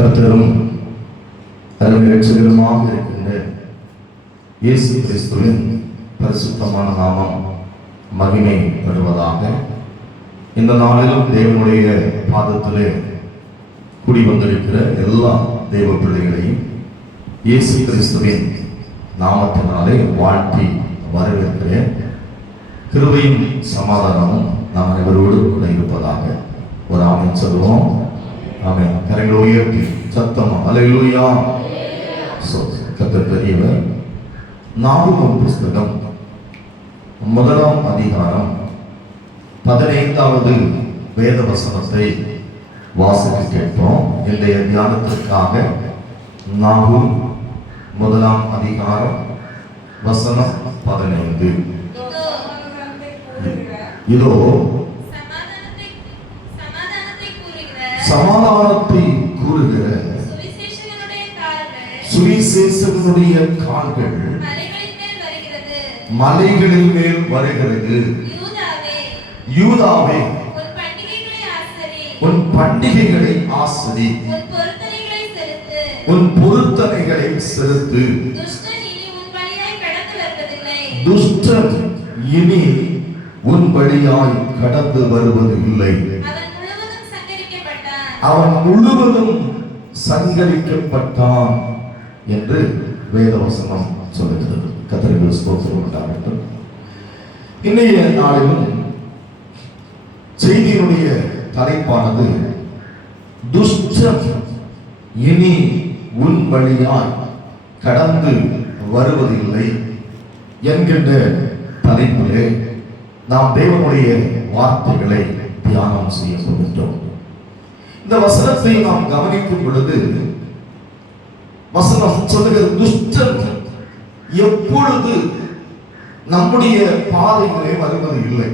கர்த்தரும் இரட்சகருமாக இருக்கின்ற இயேசு கிறிஸ்துவின் பரிசுத்தமான நாமம் மகிமைப்படுவதாக. இந்த நாளிலும் தேவனுடைய பாதத்திலே கூடி வந்திருக்கிற எல்லா தேவ பிள்ளைகளையும் இயேசு கிறிஸ்துவின் நாமத்தினாலே வாழ்த்தி வரவேற்கிறேன். கிருபையும் சமாதானமும் நாம் அனைவரோடு கூட இருப்பதாக ஒரு ஆமென் சொல்லுவோம். ஆமென். கரங்களை உயர்த்தி சத்தம் அல்லேலூயா. கர்த்தர் பெரியவர். நாகூம் புஸ்தகம் 1ஆம் அதிகாரம் 15வது வேத வசனத்தை வாசிக்க கேட்போம். இன்றைய தியானத்திற்காக நாகூம் 1ஆம் அதிகாரம் வசனம் 15. இதோ சமாதானத்தை கூறுகிற சுவிசேஷகனுடைய கால்கள் மலைகளின் மேல் வருகிறது. யூதாவே, உன் பண்டிகைகளை ஆசரி, உன் பொருத்தனைகளை செலுத்து. துஷ்டன் இனி உன் வழியாய் கடந்து வருவது இல்லை. அவன் முழுவதும் சங்கரிக்கப்பட்டான் என்று வேதவசனம் சொல்லுகிறது. கர்த்தருக்கு ஸ்தோத்திரம் உண்டாகட்டும். இன்றைய நாளிலும் செய்தியினுடைய தலைப்பானது துஷ்டன் இனி உன் வழியாய் கடந்து வருவதில்லை என்கின்ற தலைப்பிலே நாம் தேவனுடைய வார்த்தைகளை தியானம் செய்ய போகின்றோம். இந்த வசனத்தை நாம் கவனிக்கும் பொழுது வசனம் சொல்லுகிறது, துஷ்டன் எப்பொழுது நம்முடைய பாதைகளே வருவது இல்லை.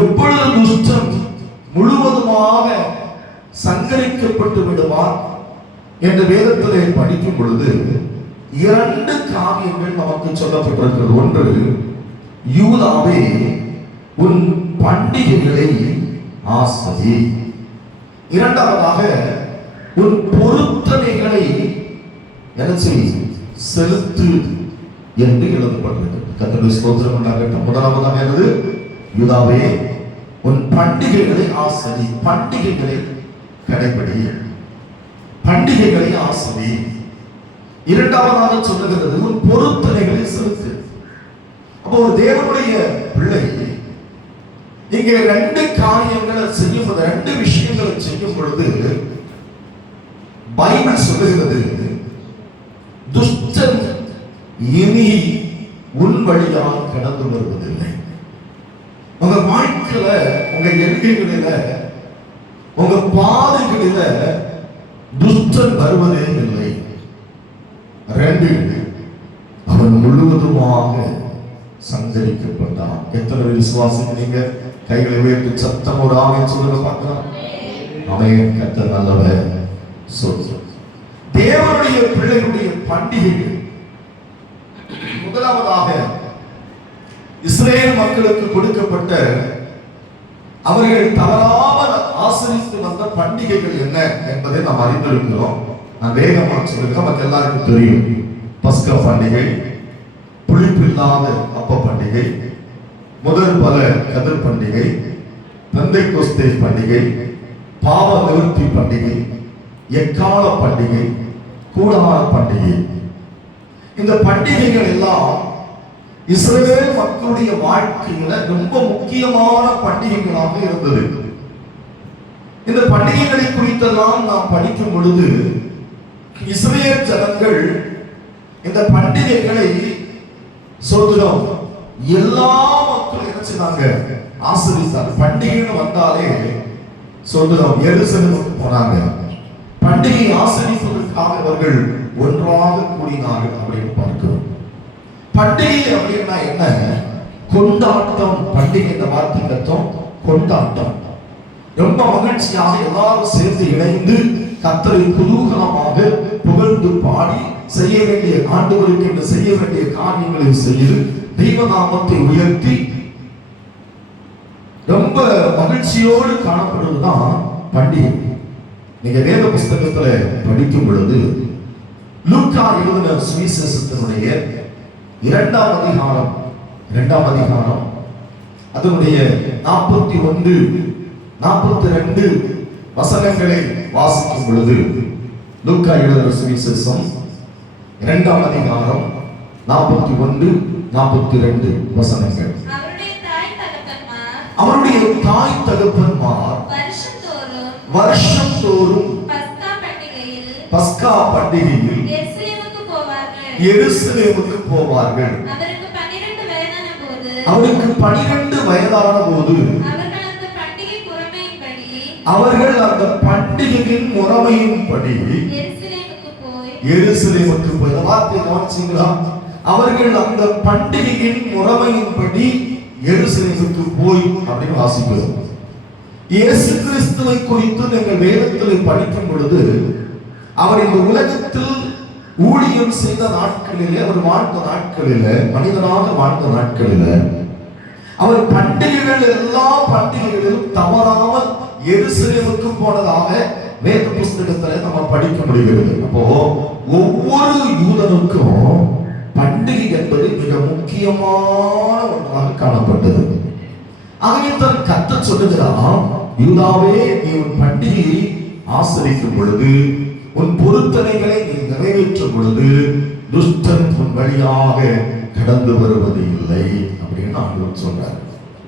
எப்பொழுது துஷ்டன் முழுவதுமாக சங்கரிக்கப்பட்டு விடுவான் என்ற வேதத்திலே படிக்கும் பொழுது 2 காரியங்கள் நமக்கு சொல்லப்பட்டிருக்கிறது. ஒன்று, யூதாவே உன் பண்டிகைகளை ஆசரி. இரண்டாவதாக, உன் பொருத்தனைகளை என்ன செய், செலுத்து என்று எழுதப்பட்டிருக்கிறது. கர்த்தருக்கு ஸ்தோத்திரம் உண்டாகட்டும். முதலாவதாக என்னது? யூதாவே உன் பண்டிகைகளை ஆசரி, பண்டிகைகளை கடைபிடி, பண்டிகைகளை ஆசரி. இரண்டாவதாக சொல்லுகிறது, உன் பொருத்தனைகளை செலுத்து. அப்போ ஒரு தேவனுடைய பிள்ளை இங்கே 2 காரியங்களை செய்யும் போது, 2 விஷயங்களை செய்யும் பொழுது பைபிள் சொல்லுகிறது, துஷ்டன் இனி உன் வழியாக கடந்து வருவதில்லை. உங்க வாழ்க்கையில, உங்க எல்கைகளில, உங்க பாதைகளில துஷ்டன் வருவதே இல்லை. 2, அவன் முழுவதுமாக சங்கரிக்கப்பட்டான். எத்தனை விசுவாசிக்கிறீங்க? கைகளை உயர்த்தி சத்தம் ஒரு ஆமென் சொல்லுங்க பார்க்கலாம். ஆமென். கர்த்தர் நல்லவர். தேவனுடைய பிள்ளைகளுடைய பண்டிகைகள் முதலாவதாக இஸ்ரேல் மக்களுக்கு கொடுக்கப்பட்ட, அவர்கள் தவறாமல் ஆசரித்து வந்த பண்டிகைகள் என்ன என்பதை நாம் அறிந்திருக்கிறோம். நான் வேகமாக சொல்லுங்க, நமக்கு எல்லாருக்கும் தெரியும். பஸ்கா பண்டிகை, புளிப்பில்லாத அப்ப பண்டிகை, முதல் பல கதிர் பண்டிகை, பெந்தைக்கோஸ்தே பண்டிகை, பாவ நிவர்த்தி பண்டிகை, எக்கால பண்டிகை, கூடார பண்டிகை. இந்த பண்டிகைகள் எல்லாம் இஸ்ரவேல் மக்களுடைய வாழ்க்கையில ரொம்ப முக்கியமான பண்டிகைகளாக இருந்தது. இந்த பண்டிகைகளை குறித்தெல்லாம் நாம் படிக்கும் பொழுது இஸ்ரவேல் ஜனங்கள் இந்த பண்டிகைகளை சொல்கிறோம், எல்லா மக்களும் என்ன செய்தாங்க, ஆசரித்தாங்க. பண்டிகைன்னு வந்தாலே சொல்கிறோம், எருசலேமுக்கு போனாங்க. பண்டிகை ஆசரிப்பதற்காக அவர்கள் ஒன்றாக கூடினார்கள் அப்படின்னு பார்க்கிறோம். பண்டிகை அப்படின்னா என்ன? கொண்டாட்டம். பண்டிகை இந்த வார்த்தைக்கு அர்த்தம் கொண்டாட்டம். ரொம்ப மகிழ்ச்சியாக எல்லாரும் சேர்ந்து இணைந்து கர்த்தரை குதூகலமாக புகழ்ந்து பாடி செய்ய வேண்டிய, ஆண்டவருக்கு என்று செய்ய வேண்டிய காரியங்களை செய்து தெய்வநாமத்தை உயர்த்தி ரொம்ப மகிழ்ச்சியோடு காணப்படுவதுதான் பண்டிகை. நீங்க வேத புஸ்தகத்துல படிக்கும் பொழுது லூக்கா எழுதின சுவிசேஷத்தினுடைய இரண்டாம் அதிகாரம் அதனுடைய 41, 42 வசனங்களை வாசிக்கும் பொழுது, லூக்கா எழுதின சுவிசேஷம் 2ஆம் அதிகாரம் 41, 42 வசனங்கள். அவருடைய தாய் தகப்பன்மார் வருஷந்தோறும் பஸ்கா பண்டிகையில் எருசலேமுக்கு போவார்கள். அவருக்கு 12 வயதான போது அவர்கள் அந்த பண்டிகையின் முறைமையின்படி எருசலேமுக்கு போய், வார்த்தை கவனிச்சீங்களா? அவர்கள் அந்த பண்டிகையின் முறைமையின்படி எருசலேமுக்கு போய் அப்படின்னு வாசிக்கிறோம். இயேசு கிறிஸ்துவை குறித்து நீங்கள் வேதத்தில் படிக்கும் பொழுது, அவர் இந்த உலகத்தில் ஊழியம் செய்த நாட்களிலே, அவர் வாழ்ந்த நாட்களிலே, மனிதனாக வாழ்ந்த நாட்களிலே, அவர் பண்டிகைகள் எல்லா பண்டிகைகளிலும் தவறாமல் எருசலேமுக்கு போனதாக வேத புஸ்தகத்தில் நம்ம படிக்க முடிகிறது. அப்போ ஒவ்வொரு யூதனுக்கும் பண்டிகை என்பது மிக முக்கியமான ஒன்றாக காணப்பட்டது. ஆகவே தான் கர்த்தர் சொல்லுகிறார், யூதாவே, நீ உன் பண்டிகையை ஆசரிக்கும் பொழுது, உன் பொருத்தனைகளை நீ நிறைவேற்றும் பொழுது, துஷ்டன் உன் வழியாக கடந்து வருவது இல்லை அப்படின்னு ஆண்டவர் சொல்றார்.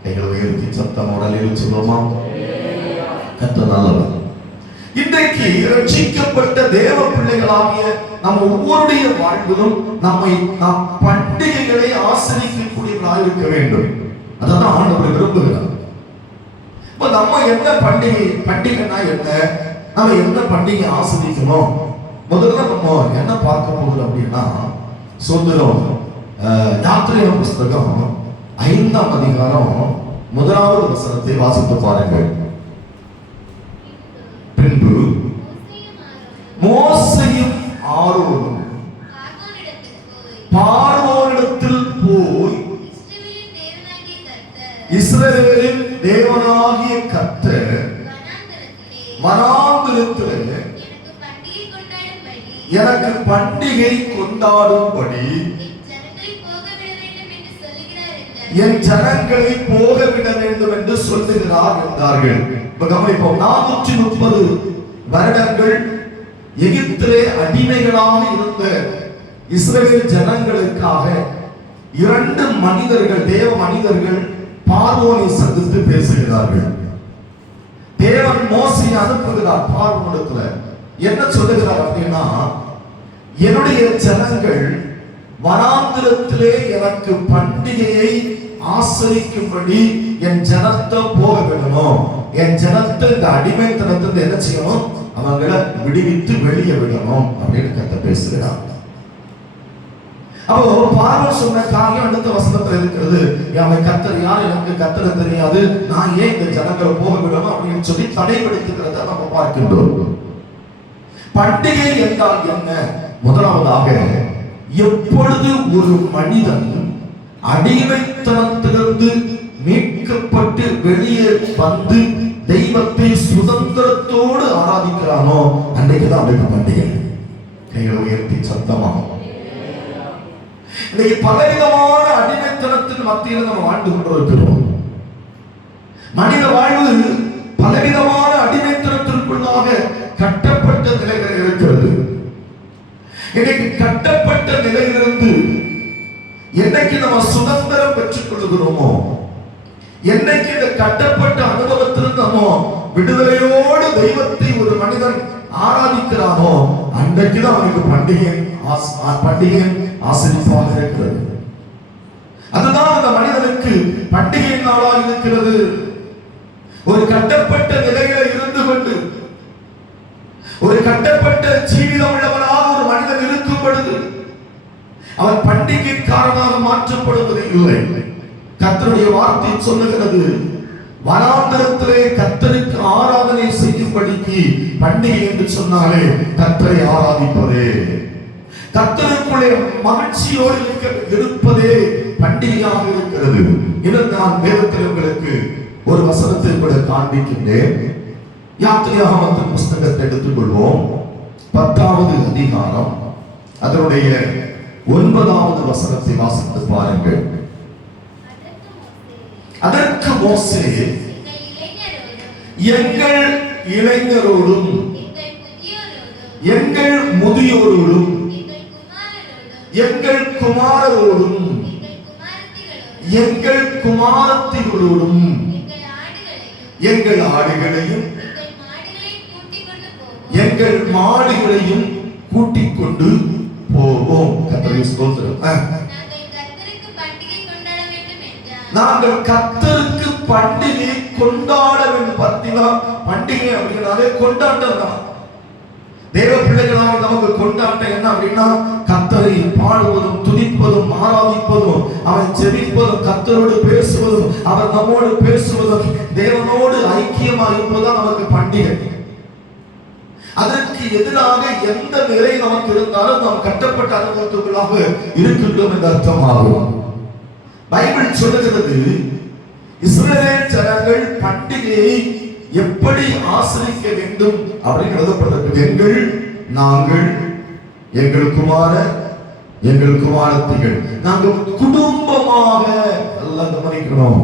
எங்களை உயர்த்தி சத்தம் உடலில் சொல்லுமா? கர்த்தர் நல்லவர். இன்றைக்கு ரட்சிக்கப்பட்ட தேவ பிள்ளைகளாகிய நம்ம ஒவ்வொருடைய வாழ்விலும் நாம் பண்டிகைகளை ஆசரிக்கக்கூடியவர்களாக இருக்க வேண்டும். அதான் ஆண்டவர் விரும்புகிறார். இப்ப நம்ம என்ன பண்டிகைனா என்ன, நம்ம என்ன பண்டிகை ஆசரிக்கணும், முதல்ல நம்ம என்ன பார்க்க போகிறோம் அப்படின்னா, சோதரம் யாத்திரை புஸ்தகம் 5ஆம் அதிகாரம் 1வது வசனத்தை வாசித்து பாருங்கள். பின்பு மோசேயும் ஆரோனும் பார்வோனிடத்தில் போய், இஸ்ரவேலின் தேவனாகிய கர்த்தர் வனாந்திரத்திலே எனக்கு பண்டிகை கொண்டாடும்படி என் ஜனங்களை போக விட வேண்டும் என்று சொல்லுகிறார் என்றார்கள். கவனிப்போம். 430 வருடங்கள் எகிப்திலே அடிமைகளாக இருந்த இஸ்ரவேல் ஜனங்களுக்காக 2 மனிதர்கள், தேவ மனிதர்கள் பார்வோனை சந்தித்து பேசுகிறார்கள். தேவன் மோசேயை அனுப்புகிறார் பார்வோனிடத்துல. என்ன சொல்லுகிறார் அப்படின்னா, என்னுடைய ஜனங்கள் வனாந்திரத்திலே எனக்கு பண்டிகையை ஆசரிக்கும்படி என் ஜனத்தை போக விடணும், என் ஜனத்தை இந்த அடிமைத்தனத்தை என்ன செய்யணும், அவங்களை விடுவித்து வெளியே விடணும் அப்படின்னு கர்த்தர் பேசுகிறார். அப்போ பார்வோன் சொன்ன காரியம் அடுத்த வசனத்துல இருக்கிறது. அவன் கர்த்தர் யார், எனக்கு கர்த்தரை தெரியாது, நான் ஏன் இந்த ஜனங்களை போக விடணும் அப்படின்னு சொல்லி தடைப்படுத்துகிறத நம்ம பார்க்கின்றோம். பண்டிகை என்றால் என்ன? முதலாவதாக, எப்பொழுது ஒரு மனிதன் அடிமைத்தனத்திலிருந்து மீட்கப்பட்டு வெளியே வந்து தெய்வத்தை சுதந்திரத்தோடு ஆராதிக்கிறானோ அன்றைக்குதான் அவருக்கு பண்டிகை. கைகளை உயர்த்தி சத்தமாக. இன்னைக்கு பலவிதமான அடிமைத்தனத்தின் மத்தியில் நம்ம வாழ்ந்து கொண்டிருக்கிறோம். மனித வாழ்வு பலவிதமான அடிமைத்தனத்திற்குள்ளாக கட்டப்பட்ட நிலைகள் இருக்கிறது. இன்னைக்கு கட்டப்பட்ட நிலையிலிருந்து என்னைக்கு நம்ம சுதந்திரம் பெற்றுக் கொள்கிறோமோ, என்னைக்கு இந்த கட்டப்பட்ட அனுபவத்திலிருந்து நம்ம விடுதலையோடு தெய்வத்தை ஒரு மனிதன் ஆராதிக்கிறானோ அன்றைக்குதான் அவனுக்கு பண்டிகையின் ஆசரிப்பாக இருக்கிறது. அதுதான் அந்த மனிதனுக்கு பண்டிகையின் நாளாக இருக்கிறது. ஒரு கட்டப்பட்ட நிலையில இருந்து கொண்டு ஒரு கட்டப்பட்ட ஜீவிதம் உள்ளவனாக ஒரு மனிதன் இருக்கும் பொழுது அவன் பண்டிகைக்காரனாக மாற்றப்படுவது இல்லை. கர்த்தருடைய வார்த்தை சொல்லுகிறது, வனாந்திரத்திலே கர்த்தருக்கு ஆராதனை செய்யும்படிக்கு பண்டிகை என்று சொன்னாலே கர்த்தரை ஆராதிப்பதே, கர்த்தருக்குள்ளே மகிழ்ச்சியோடு இருப்பதே பண்டிகையாக இருக்கிறது. இதை நான் வேதத்தில் உங்களுக்கு ஒரு வசனத்தை கூட காண்பிக்கின்றேன். யாத்திராகமத்தின் புஸ்தகத்தை எடுத்துக்கொள்வோம். 10வது அதிகாரம் அதனுடைய 9வது வசனத்தை வாசித்து பாருங்கள். அதற்கு மோசே, எங்கள் இளைஞரோடும் எங்கள் முதியோரோடும் எங்கள் குமாரரோடும் எங்கள் குமாரத்திகளோடும் எங்கள் ஆடுகளையும் எங்கள் மாடுகளையும் கூட்டிக் கொண்டு போவோம். கர்த்தருக்கு ஸ்தோத்திரம். நாங்கள் கர்த்தருக்கு பண்டிகை கொண்டாட வேண்டும். பார்த்தீங்களா, பண்டிகை அப்படின்னாலே கொண்டாட்டம் தான். தேவ பிள்ளைகளாக நமக்கு கொண்டாட்டம் என்ன அப்படின்னா, கர்த்தரை பாடுவதும் துதிப்பதும் ஆராதிப்பதும் அவன் ஜெபிப்பதும் கர்த்தரோடு பேசுவதும் அவர் நம்மோடு பேசுவதும் தேவனோடு ஐக்கியமாக இருப்பதுதான் நமக்கு பண்டிகை. அதற்கு எதிராக எந்த நிலை நமக்கு இருந்தாலும் நாம் கட்டப்பட்ட அனுபவத்துக்குள்ளாக இருக்கின்றோம் என்று அர்த்தமாகும். பைபிள் சொல்லுகிறது, இஸ்ரவேல் ஜனங்கள் பண்டிகையை எப்படி ஆசரிக்க வேண்டும் அப்படின்னு எழுதப்பட்டிருக்கு. எங்கள், நாங்கள், எங்கள் குமாரர், எங்கள் குமாரத்திகள், நாங்கள் குடும்பமாக எல்லாம் கவனிக்கணும்.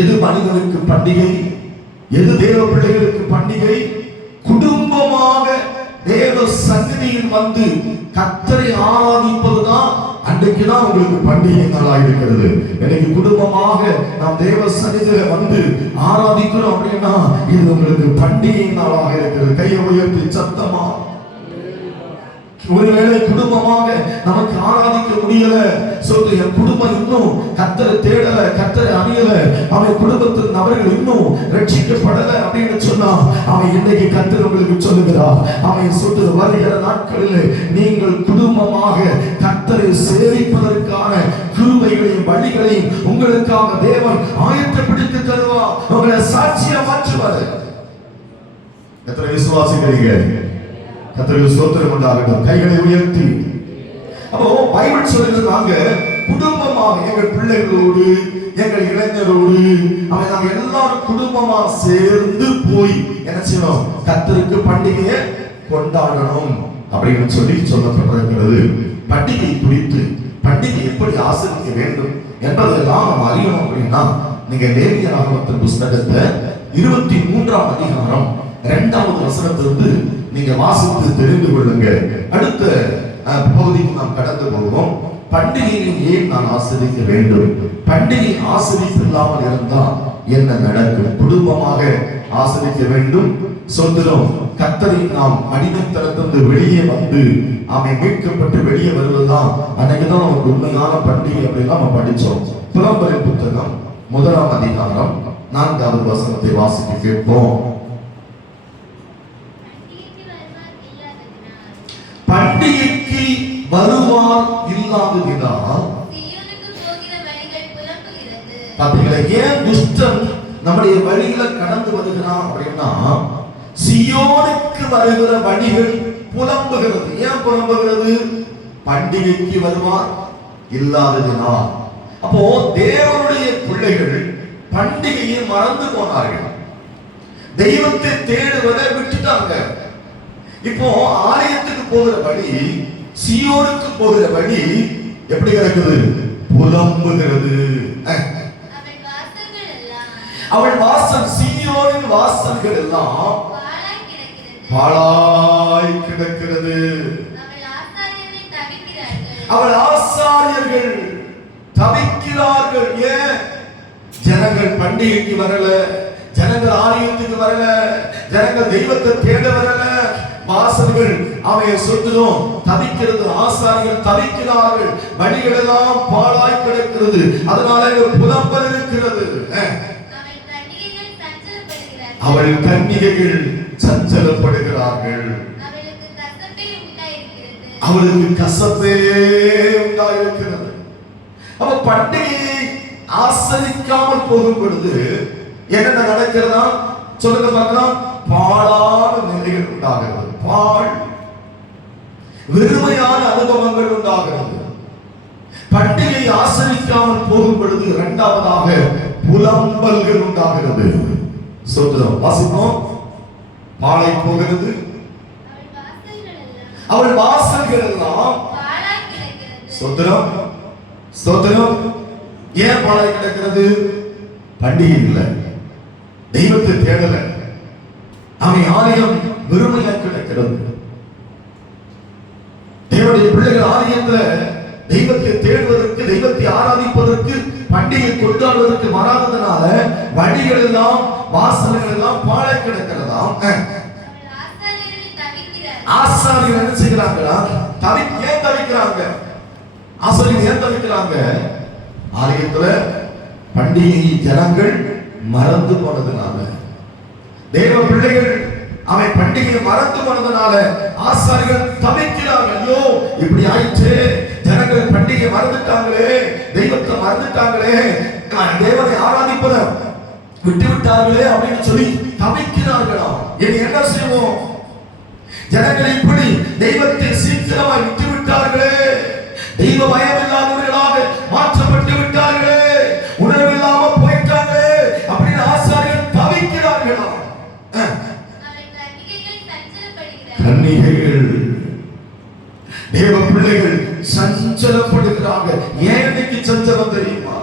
எது மனிதனுக்கு பண்டிகை, எது தேவ பிள்ளைகளுக்கு பண்டிகை? குடும்பமாக தேவ சந்நிதியில் வந்து கர்த்தரை ஆராதிப்பதுதான் அன்றைக்குதான் உங்களுக்கு பண்டிகை நாளாக இருக்கிறது. எனக்கு குடும்பமாக நாம் தேவ சந்நிதியில வந்து ஆராதிக்கிறோம் அப்படின்னா இது உங்களுக்கு பண்டிகை நாளாக இருக்கிறது. கையை உயர்த்தி சத்தமா. ஒருவேளை குடும்பமாக நமக்கு ஆராதிக்க முடியல, சொல்லு என் குடும்பம் இன்னும் கர்த்தரை தேடல, கர்த்தரை அறியல, அவன் குடும்பத்தின் நபர்கள் இன்னும் ரட்சிக்கப்படல அப்படின்னு சொன்னா அவன் இன்னைக்கு கர்த்தர் உங்களுக்கு சொல்லுகிறார். அவன் சொல்றது, வருகிற நாட்களில் நீங்கள் குடும்பமாக கர்த்தரை சேவிப்பதற்கான கிருபைகளையும் வழிகளையும் உங்களுக்காக தேவன் ஆயத்தப்படுத்தி தருவார். உங்களை சாட்சியா மாற்றுவார். எத்தனை விசுவாசிக்கிறீங்க? கர்த்தருக்கு ஸ்தோத்திரம் உண்டாகட்டும். கைகளை உயர்த்தி. அப்போ பைபிள் சொல்லுகிறது, நாங்க குடும்பமாக எங்கள் பிள்ளைகளோடு எங்கள் இளைஞரோடு நாங்க எல்லாரும் குடும்பமா சேர்ந்து போய் என்ன செய்யணும்? கர்த்தருக்கு பண்டிகையை கொண்டாடணும் அப்படின்னு சொல்லப்பட்டிருக்கிறது. பண்டிகை குறித்து, பண்டிகை எப்படி ஆசரிக்க வேண்டும் என்பதெல்லாம் நாம் அறியணும் அப்படின்னா நீங்க லேவியராகமத்தின் புஸ்தகத்தை 23ஆம் அதிகாரம் 2வது வசனத்திலிருந்து நீங்க வாசித்து தெரிந்து கொள்ளுங்க. அடுத்த பகுதிக்கு நாம் கடந்து போவோம். பண்டிகையை ஏன் நான் ஆசரிக்க வேண்டும்? பண்டிகை ஆசரிப்பு இல்லாமல் இருந்தால் என்ன நடக்கும்? குடும்பமாக ஆசரிக்க வேண்டும். சொல்கிறோம், கர்த்தரை நாம் அடிமைத்தனத்திலிருந்து வெளியே வந்து அவன் மீட்கப்பட்டு வெளியே வருவதுதான் அன்னைக்குதான் நமக்கு உண்மையான பண்டிகை அப்படின்னு நம்ம படிச்சோம். புலம்பரின் புத்தகம் 1ஆம் அதிகாரம் 4வது வசனத்தை வாசிக்க கேட்போம். பண்டிகைக்கு வருவார் இல்லாததினால் பாத்தீங்களா, ஏன் துஷ்டன் நம்முடைய வழியில கடந்து வருகிறான் அப்படின்னா சீயோனுக்கு வருகிற வழிகள் புலம்புகிறது. ஏன் புலம்புகிறது? பண்டிகைக்கு வருவார் இல்லாததினால். அப்போ தேவனுடைய பிள்ளைகள் பண்டிகையை மறந்து போனார்கள், தெய்வத்தை தேடுவதை விட்டுட்டாங்க. இப்போ ஆலயத்துக்கு போகிற வழி, சீயோனுக்கு போகிற வழி எப்படி கிடக்குது? புலம்புகிறது. அவள் வாசல், சீயோனின் வாசல்கள் எல்லாம் பாழாய் கிடக்கிறது. அவள் ஆசாரியர்கள் தவிக்கிறார்கள். ஏன்? ஜனங்கள் பண்டிகைக்கு வரல, ஜனங்கள் ஆலயத்துக்கு வரல, ஜனங்கள் தெய்வத்தை தேட வரல. வாசல்கள் அவைய சொல்கிறோம் தவிக்கிறது, ஆசாரிகள் தவிக்கிறார்கள், வழிகள் எல்லாம் பாழாய் கிடக்கிறது. அதனால புலம்பல் இருக்கிறது. அவள் கன்னிகைகள் சஞ்சலப்படுகிறார்கள், அவளுக்கு கசப்பே உண்டாயிருக்கிறது. அப்ப பண்டிகையை ஆசரிக்காமல் போகும் பொழுது என்ன நடக்கிறதா சொல்லுங்க பார்க்கலாம்? பாழான நிலைகள் உண்டாகிறது, பாழ் வெறுமையான அனுபவங்கள் உண்டாகிறது. பண்டிகை ஆசரிக்காமல் போகும் பொழுது இரண்டாவதாக புலம்பல்கள் உண்டாகிறது. சொல்றோம், வாசிப்போம். பாழை போகிறது, அவள் வாசல்கள் எல்லாம் ஸ்தோத்திரம் ஸ்தோத்திரம். ஏன் பாழாய் கிடக்கிறது? பண்டிகை இல்லை, தெய்வத்தை தேடல, அவன் ஆலயம் வெறுமையா கிடக்கிறது. தேவனுடைய பிள்ளைகள் ஆலயத்துல தெய்வத்தை தேடுவதற்கு, தெய்வத்தை ஆராதிப்பதற்கு, பண்டிகை கொண்டாடுவதற்கு வராததுனால வழிகள் எல்லாம், வாசல்கள் எல்லாம் பாழாய் கிடக்கிறதாம். ஆசாரியர்கள் என்ன செய்கிறாங்களா? ஏன் தவிக்கிறாங்க? ஆசாரியர்கள் ஏன் தவிக்கிறாங்க? ஆலயத்துல பண்டிகை ஜனங்கள் மறந்து போனதுனால, தேவ பிள்ளைகள் அவன் பண்டிகையை மறந்து போனதுனால ஆசாரியர்கள் தவிக்கிறார்கள். ஐயோ, இப்படி ஆயிடுச்சு, ஜனங்கள் பண்டிகை மறந்துட்டாங்களே, தெய்வத்தை மறந்துட்டாங்களே, தேவனை ஆராதிப்பதை விட்டு விட்டார்களே அப்படின்னு சொல்லி தவிக்கிறார்களாம். இனி என்ன செய்வோம்? ஜனங்கள் இப்படி தெய்வத்தை சீக்கிரமாக விட்டு விட்டார்களே, தெய்வ பயம் இல்லாதவர்களாக மாற்றப்பட்டு விட்டார்களே, உணர்வில்லாம போயிட்டாங்களே அப்படின்னு ஆசாரியர்கள் தவிக்கிறார்களாம். கன்னிகைகள், தேவ பிள்ளைகள் சஞ்சலப்படுகிறாங்க. ஏன் இன்னைக்கு சஞ்சலம் தெரியுமா?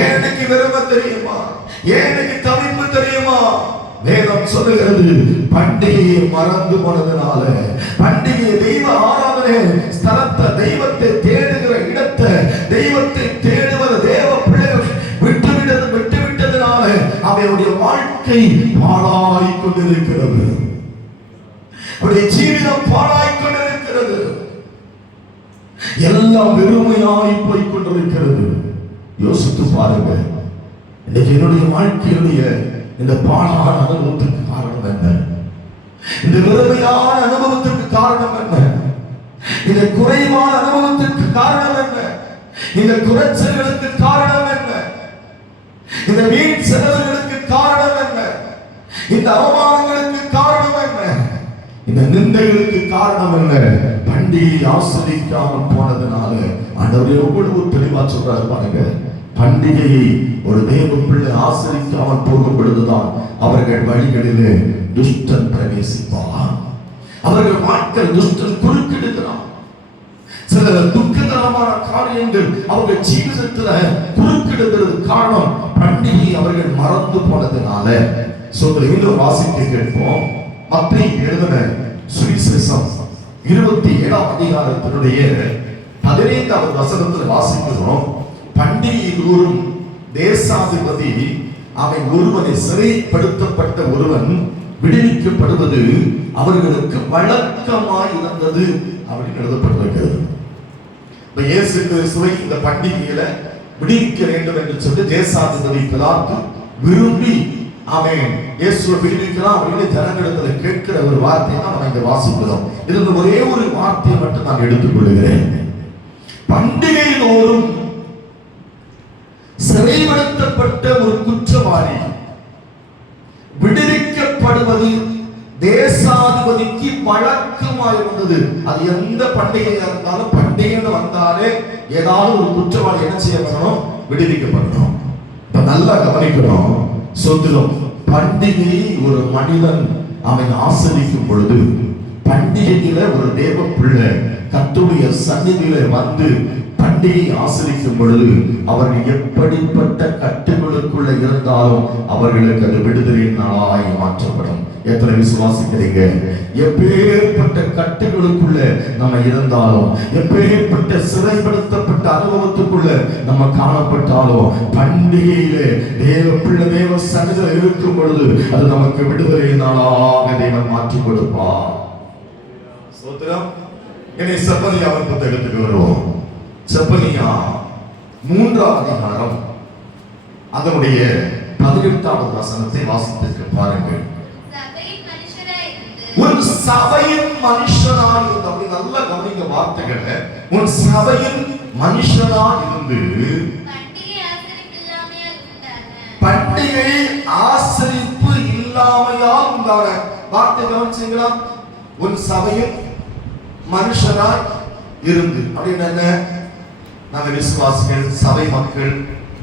ஏன் இன்னைக்கு விரும்ப தெரியுமா? ஏன் இன்னைக்கு தவிப்பு தெரியுமா? வேதம் சொல்லுகிறது, பண்டிகையை மறந்து போனதுனால, பண்டிகை தெய்வ ஆராதனை ஸ்தலத்தை, தெய்வத்தை தேடுகிற இடத்தை, தெய்வத்தை தேடுவது தேவ பிள்ளைகள் விட்டுவிட்டதுனால அவருடைய வாழ்க்கை பாழாய் கொண்டிருக்கிறது, அவருடைய ஜீவிதம் பாழாய் கொண்டிருக்கிறது, எல்லாம் வெறுமையாய் போய் கொண்டிருக்கிறது. யோசித்து பாருங்க, இன்னைக்கு என்னுடைய வாழ்க்கையுடைய இந்த பாழான அனுபவத்துக்கு காரணம் என்ன? இந்த வெறுமையான அனுபவத்துக்கு காரணம் என்ன? இந்த குறைவான அனுபவத்துக்கு காரணம் என்ன? இந்த குறைச்சல்களுக்கு காரணம் என்ன? இந்த வீண் செலவுகளுக்கு காரணம் என்ன? இந்த அவமானங்களுக்கு காரணம் என்ன? இந்த நிந்தைகளுக்கு காரணம் என்ன? பண்டிகையை ஆஸ்வதிக்காமல் போனதுனால. ஆண்டவரே எவ்வளவு தெளிவா சொல்றாரு பாருங்க. பண்டிகையை ஒரு தேவ பிள்ளை ஆசரிக்காமல் போகும் பொழுதுதான் அவர்கள் வழிகளிலே துஷ்டன் பிரவேசிப்பார், அவர்கள் வாழ்க்கை துஷ்டன் குறுக்கிடுகிறான். சில துக்ககரமான காரியங்கள் அவர்கள் ஜீவிதத்துல குறுக்கிடுகிறது காரணம் பண்டிகை அவர்கள் மறந்து போனதுனால. இன்னொரு வாசிக்க கேட்போம். மத்தேயு எழுதின சுவிசேஷம் 27ஆம் அதிகாரத்தினுடைய 15வது வசனத்தில் வாசிக்கிறோம். பண்டிகை தோறும் தேசாதிபதி அவன் ஒருவனை சிறைப்படுத்தப்பட்ட ஒருவன் விடுவிக்கப்படுவது அவர்களுக்கு வழக்கமாய் இருந்தது அப்படின்னு எழுதப்பட்டிருக்கிறது. இயேசு கிறிஸ்துவை இந்த பண்டிகையில விடுவிக்க வேண்டும் என்று சொல்லி தேசாதிபதி பிலாத்து விரும்பி அவன் இயேசுவை விடுவிக்கலாம் அப்படின்னு ஜனங்களிடத்தில் கேட்கிற ஒரு வார்த்தையை நாம் இங்க வாசிக்கிறோம். இதுல ஒரே ஒரு வார்த்தையை மட்டும் நான் எடுத்துக் கொள்கிறேன். பண்டிகை தோறும் சிறைப்படுத்தப்பட்ட ஒரு குற்றவாளி விடுவிக்கப்படுவது தேசாதிபதிக்கு வழக்கமாக இருந்தது. அது எந்த பண்டிகையா இருந்தாலும், பண்டிகைன்னு வந்தாலே ஏதாவது ஒரு குற்றவாளி என்ன செய்யப்படணும்? விடுவிக்கப்படணும். இப்ப நல்லா கவனிக்கணும். சொத்துரும் பண்டிகையை ஒரு மனிதன் அவன் ஆசரிக்கும் பொழுது, பண்டிகையில ஒரு தேவ பிள்ளை கர்த்தருடைய சந்நிதியில வந்து பண்டிகை ஆசரிக்கும் பொழுது அவர்கள் எப்படிப்பட்ட கட்டுகளுக்குள்ள இருந்தாலும் அவர்களுக்கு அது விடுதலை நாளாய் மாற்றப்படும். எத்தனை விசுவாசிக்கிறீங்க? எப்பேற்பட்ட கட்டுகளுக்குள்ள நம்ம இருந்தாலும், எப்பேற்பட்ட சிறைப்படுத்தப்பட்ட அனுபவத்துக்குள்ள நம்ம காணப்பட்டாலும், பண்டிகையிலே தேவ பிள்ளை தேவ சன்னிதியில் இருக்கும் பொழுது அது நமக்கு விடுதலை நாளாக தேவன் மாற்றி கொடுப்பார். ஸ்தோத்திரம். இனி செப்பனியாவின் புத்தகத்துக்கு வருவோம். செப்பனியா 3ஆம் அதிகாரம் அதனுடைய 18வது வசனத்தை வாசித்து பாருங்கள். உன் சபையின் மனுஷனாய் இருந்து, அப்படி நல்லா கவனிங்க வார்த்தைகளை. உன் சபையின் மனுஷனாய் இருந்து பண்டிகை ஆசரிப்பு இல்லாமையால் உண்டான வார்த்தை கவனிச்சீங்களா? உன் சபையின் மனுஷனாய் இருந்து அப்படின்னு என்ன? நம்ம விசுவாசிகள், சபை மக்கள்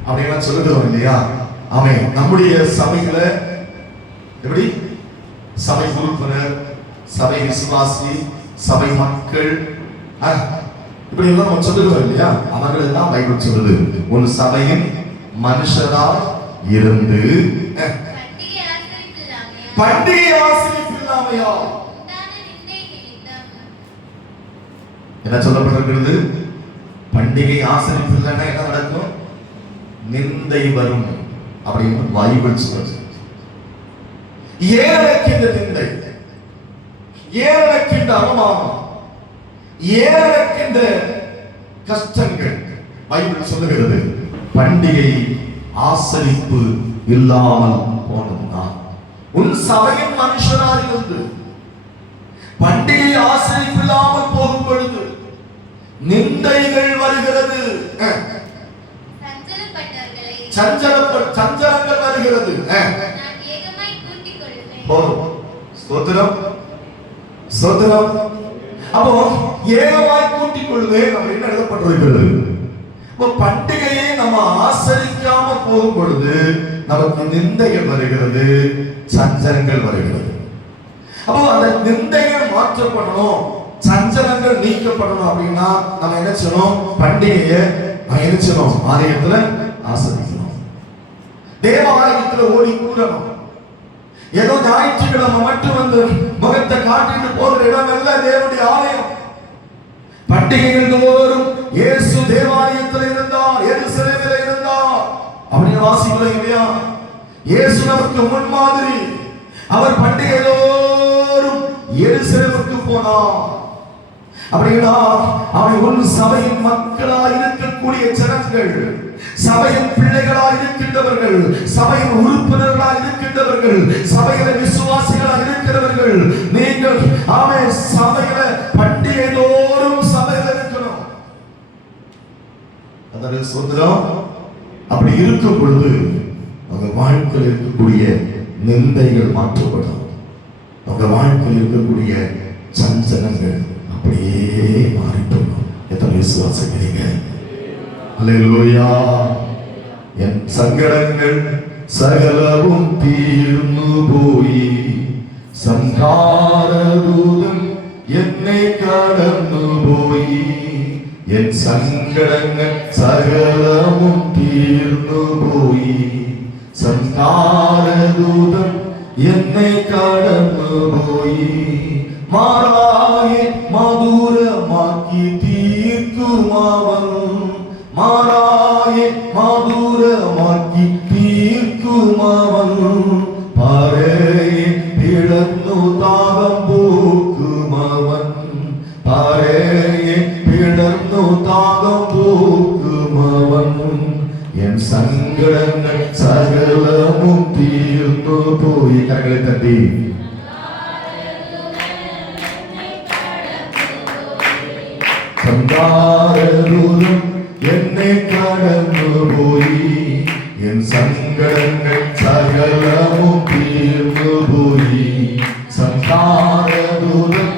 அப்படின்னா சொல்லுகிறோம் இல்லையா? அவன் நம்முடைய சபையில எப்படி சபை உறுப்பினர், சபை விசுவாசி, சபை மக்கள், இப்படி எல்லாம் நம்ம சொல்லுகிறோம் இல்லையா? அவர்கள் தான் பைபிள் சொல்லுது. ஒரு சபையின் மனுஷராய் இருந்து பண்டிகை ஆசரிப்பில்லாமையா என்ன சொல்லப்பட்டிருக்கிறது? பண்டிகை ஆசரிப்பு இல்லைன்னா என்ன நடக்கும்? நிந்தை வரும் அப்படின்னு பைபிள் சொல்லுது. ஏன் நடக்கின்ற நிந்தை? ஏன் நடக்கின்ற அவமானம்? ஏன் நடக்கின்ற கஷ்டங்கள்? பைபிள் சொல்லுகிறது பண்டிகை ஆசரிப்பு இல்லாமல் போனதுதான். உன் சபையின் மனுஷராக இருந்து பண்டிகை ஆசரிப்பு இல்லாமல் போகும் பொழுது நிந்தைகள் வருகிறது, சஞ்சலங்கள் வருகிறது. ஸ்தோத்திரம், ஸ்தோத்திரம். அப்போ ஏகமாய் கூட்டிக் கொள்வேன் அப்படின்னு எழுதப்பட்டிருக்கிறது. பண்டிகையை நம்ம ஆசரிக்காம போகும் பொழுது நமக்கு நிந்தைகள் வருகிறது, சஞ்சலங்கள் வருகிறது. அப்போ அந்த நிந்தைகள் மாற்றப்படணும், சஞ்சலங்கள் நீக்கப்படணும் அப்படின்னா நம்ம என்ன செய்யணும்? பண்டிகையை என்ன செய்யணும்? ஆலயத்துல ஆசரிக்கணும், தேவாலயத்துல ஓடி கூடணும். ஏதோ ஞாயிற்றுக்கிழமை மட்டும் வந்து முகத்தை காட்டிட்டு போகிற இடம் அல்ல தேவனுடைய ஆலயம். பண்டிகைகள் தோறும் இயேசு தேவாலயத்தில் இருந்தார், எருசலேமில் இருந்தார் அப்படின்னு வாசிக்கிறோம் இல்லையா? இயேசு நமக்கு முன்மாதிரி. அவர் பண்டிகை தோறும் எருசலேமுக்கு போனார். அப்படின்னா அவன் ஒரு சபையின் மக்களாய் இருக்கக்கூடிய ஜனங்கள், சபையின் பிள்ளைகளாய் இருக்கின்றவர்கள், சபையின் உறுப்பினர்களாய் இருக்கின்றவர்கள், சபையில விசுவாசிகளாய் இருக்கிறவர்கள், நீங்கள் அவன் சபையில பண்டிகை தோறும் சபையில இருக்கணும். அதற்கு சுதந்திரம். அப்படி இருக்கும் பொழுது அவங்க வாழ்க்கையில் இருக்கக்கூடிய நிந்தைகள் மாற்றப்படும், அவங்க வாழ்க்கையில் இருக்கக்கூடிய சஞ்சலங்கள் அப்படியே மாறிப்போம். எத்தனை விசுவாசிக்கிறீங்க? அல்லேலூயா. என் சங்கடங்கள் சகலவும் தீர்ந்து போய் சங்காரதூதன் என்னை கடந்து போய், என் சங்கடங்கள் சகலவும் தீர்ந்து போய் சங்காரதூதன் என்னை கடந்து போய் மாறாயே மதுரமாக்கி தீர்க்குமாவன், மாறாயே மதுரமாக்கி தீர்க்குமாவன், பாறையே பிளந்து தாகம் போக்குமவன், பாறையே பிளந்து தாகம் போக்குமவன், என் சங்கடங்கள் சகலமும் தீர்ந்து போய். கரங்களை தட்டி சங்காரதூதன் என்னை கடந்து போய், என் சங்கடங்கள் சகலமும் தீர்ந்து போய், சங்காரதூதன்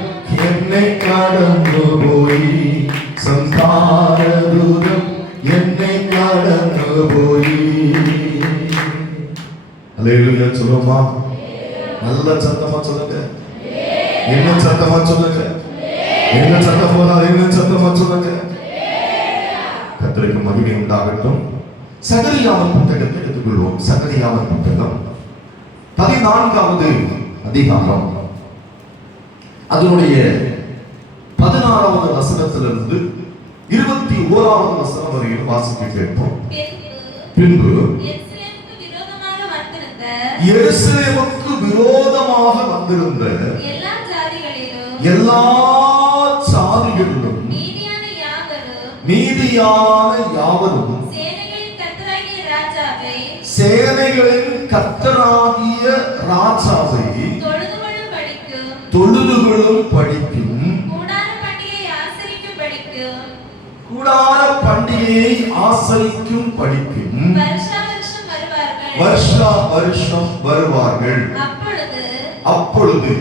என்னை கடந்து போய், சங்காரதூதன் என்னை கடந்து போய். அல்லேலூயா சொல்லுமா? நல்ல சத்தமா சொல்லுங்க, இன்னும் சத்தமா சொல்லுங்க, என்ன சத்தம் போதாது, என்ன சத்தமா சொல்லுங்க. கர்த்தருக்கு மகிமை உண்டாகட்டும். சகரியாவின் புத்தகத்தை எடுத்துக்கொள்வோம். சகரியாவின் புத்தகம் 14வது அதிகாரம், அதனுடைய 16வது வசனத்திலிருந்து 21வது வசனம் வரையில் வாசிக்க கேட்போம். பின்பு எருசலேமுக்கு விரோதமாக வந்திருந்த எல்லா சாதிகளிலும் மீதியான யாவரும் சேனைகளின் கர்த்தராகிய ராஜாவை தொழுதுகளும் படிக்கும், கூடார பண்டிகையை ஆசரிக்கும் படிக்கும், வருஷா வருஷம் வருவார்கள். அப்பொழுது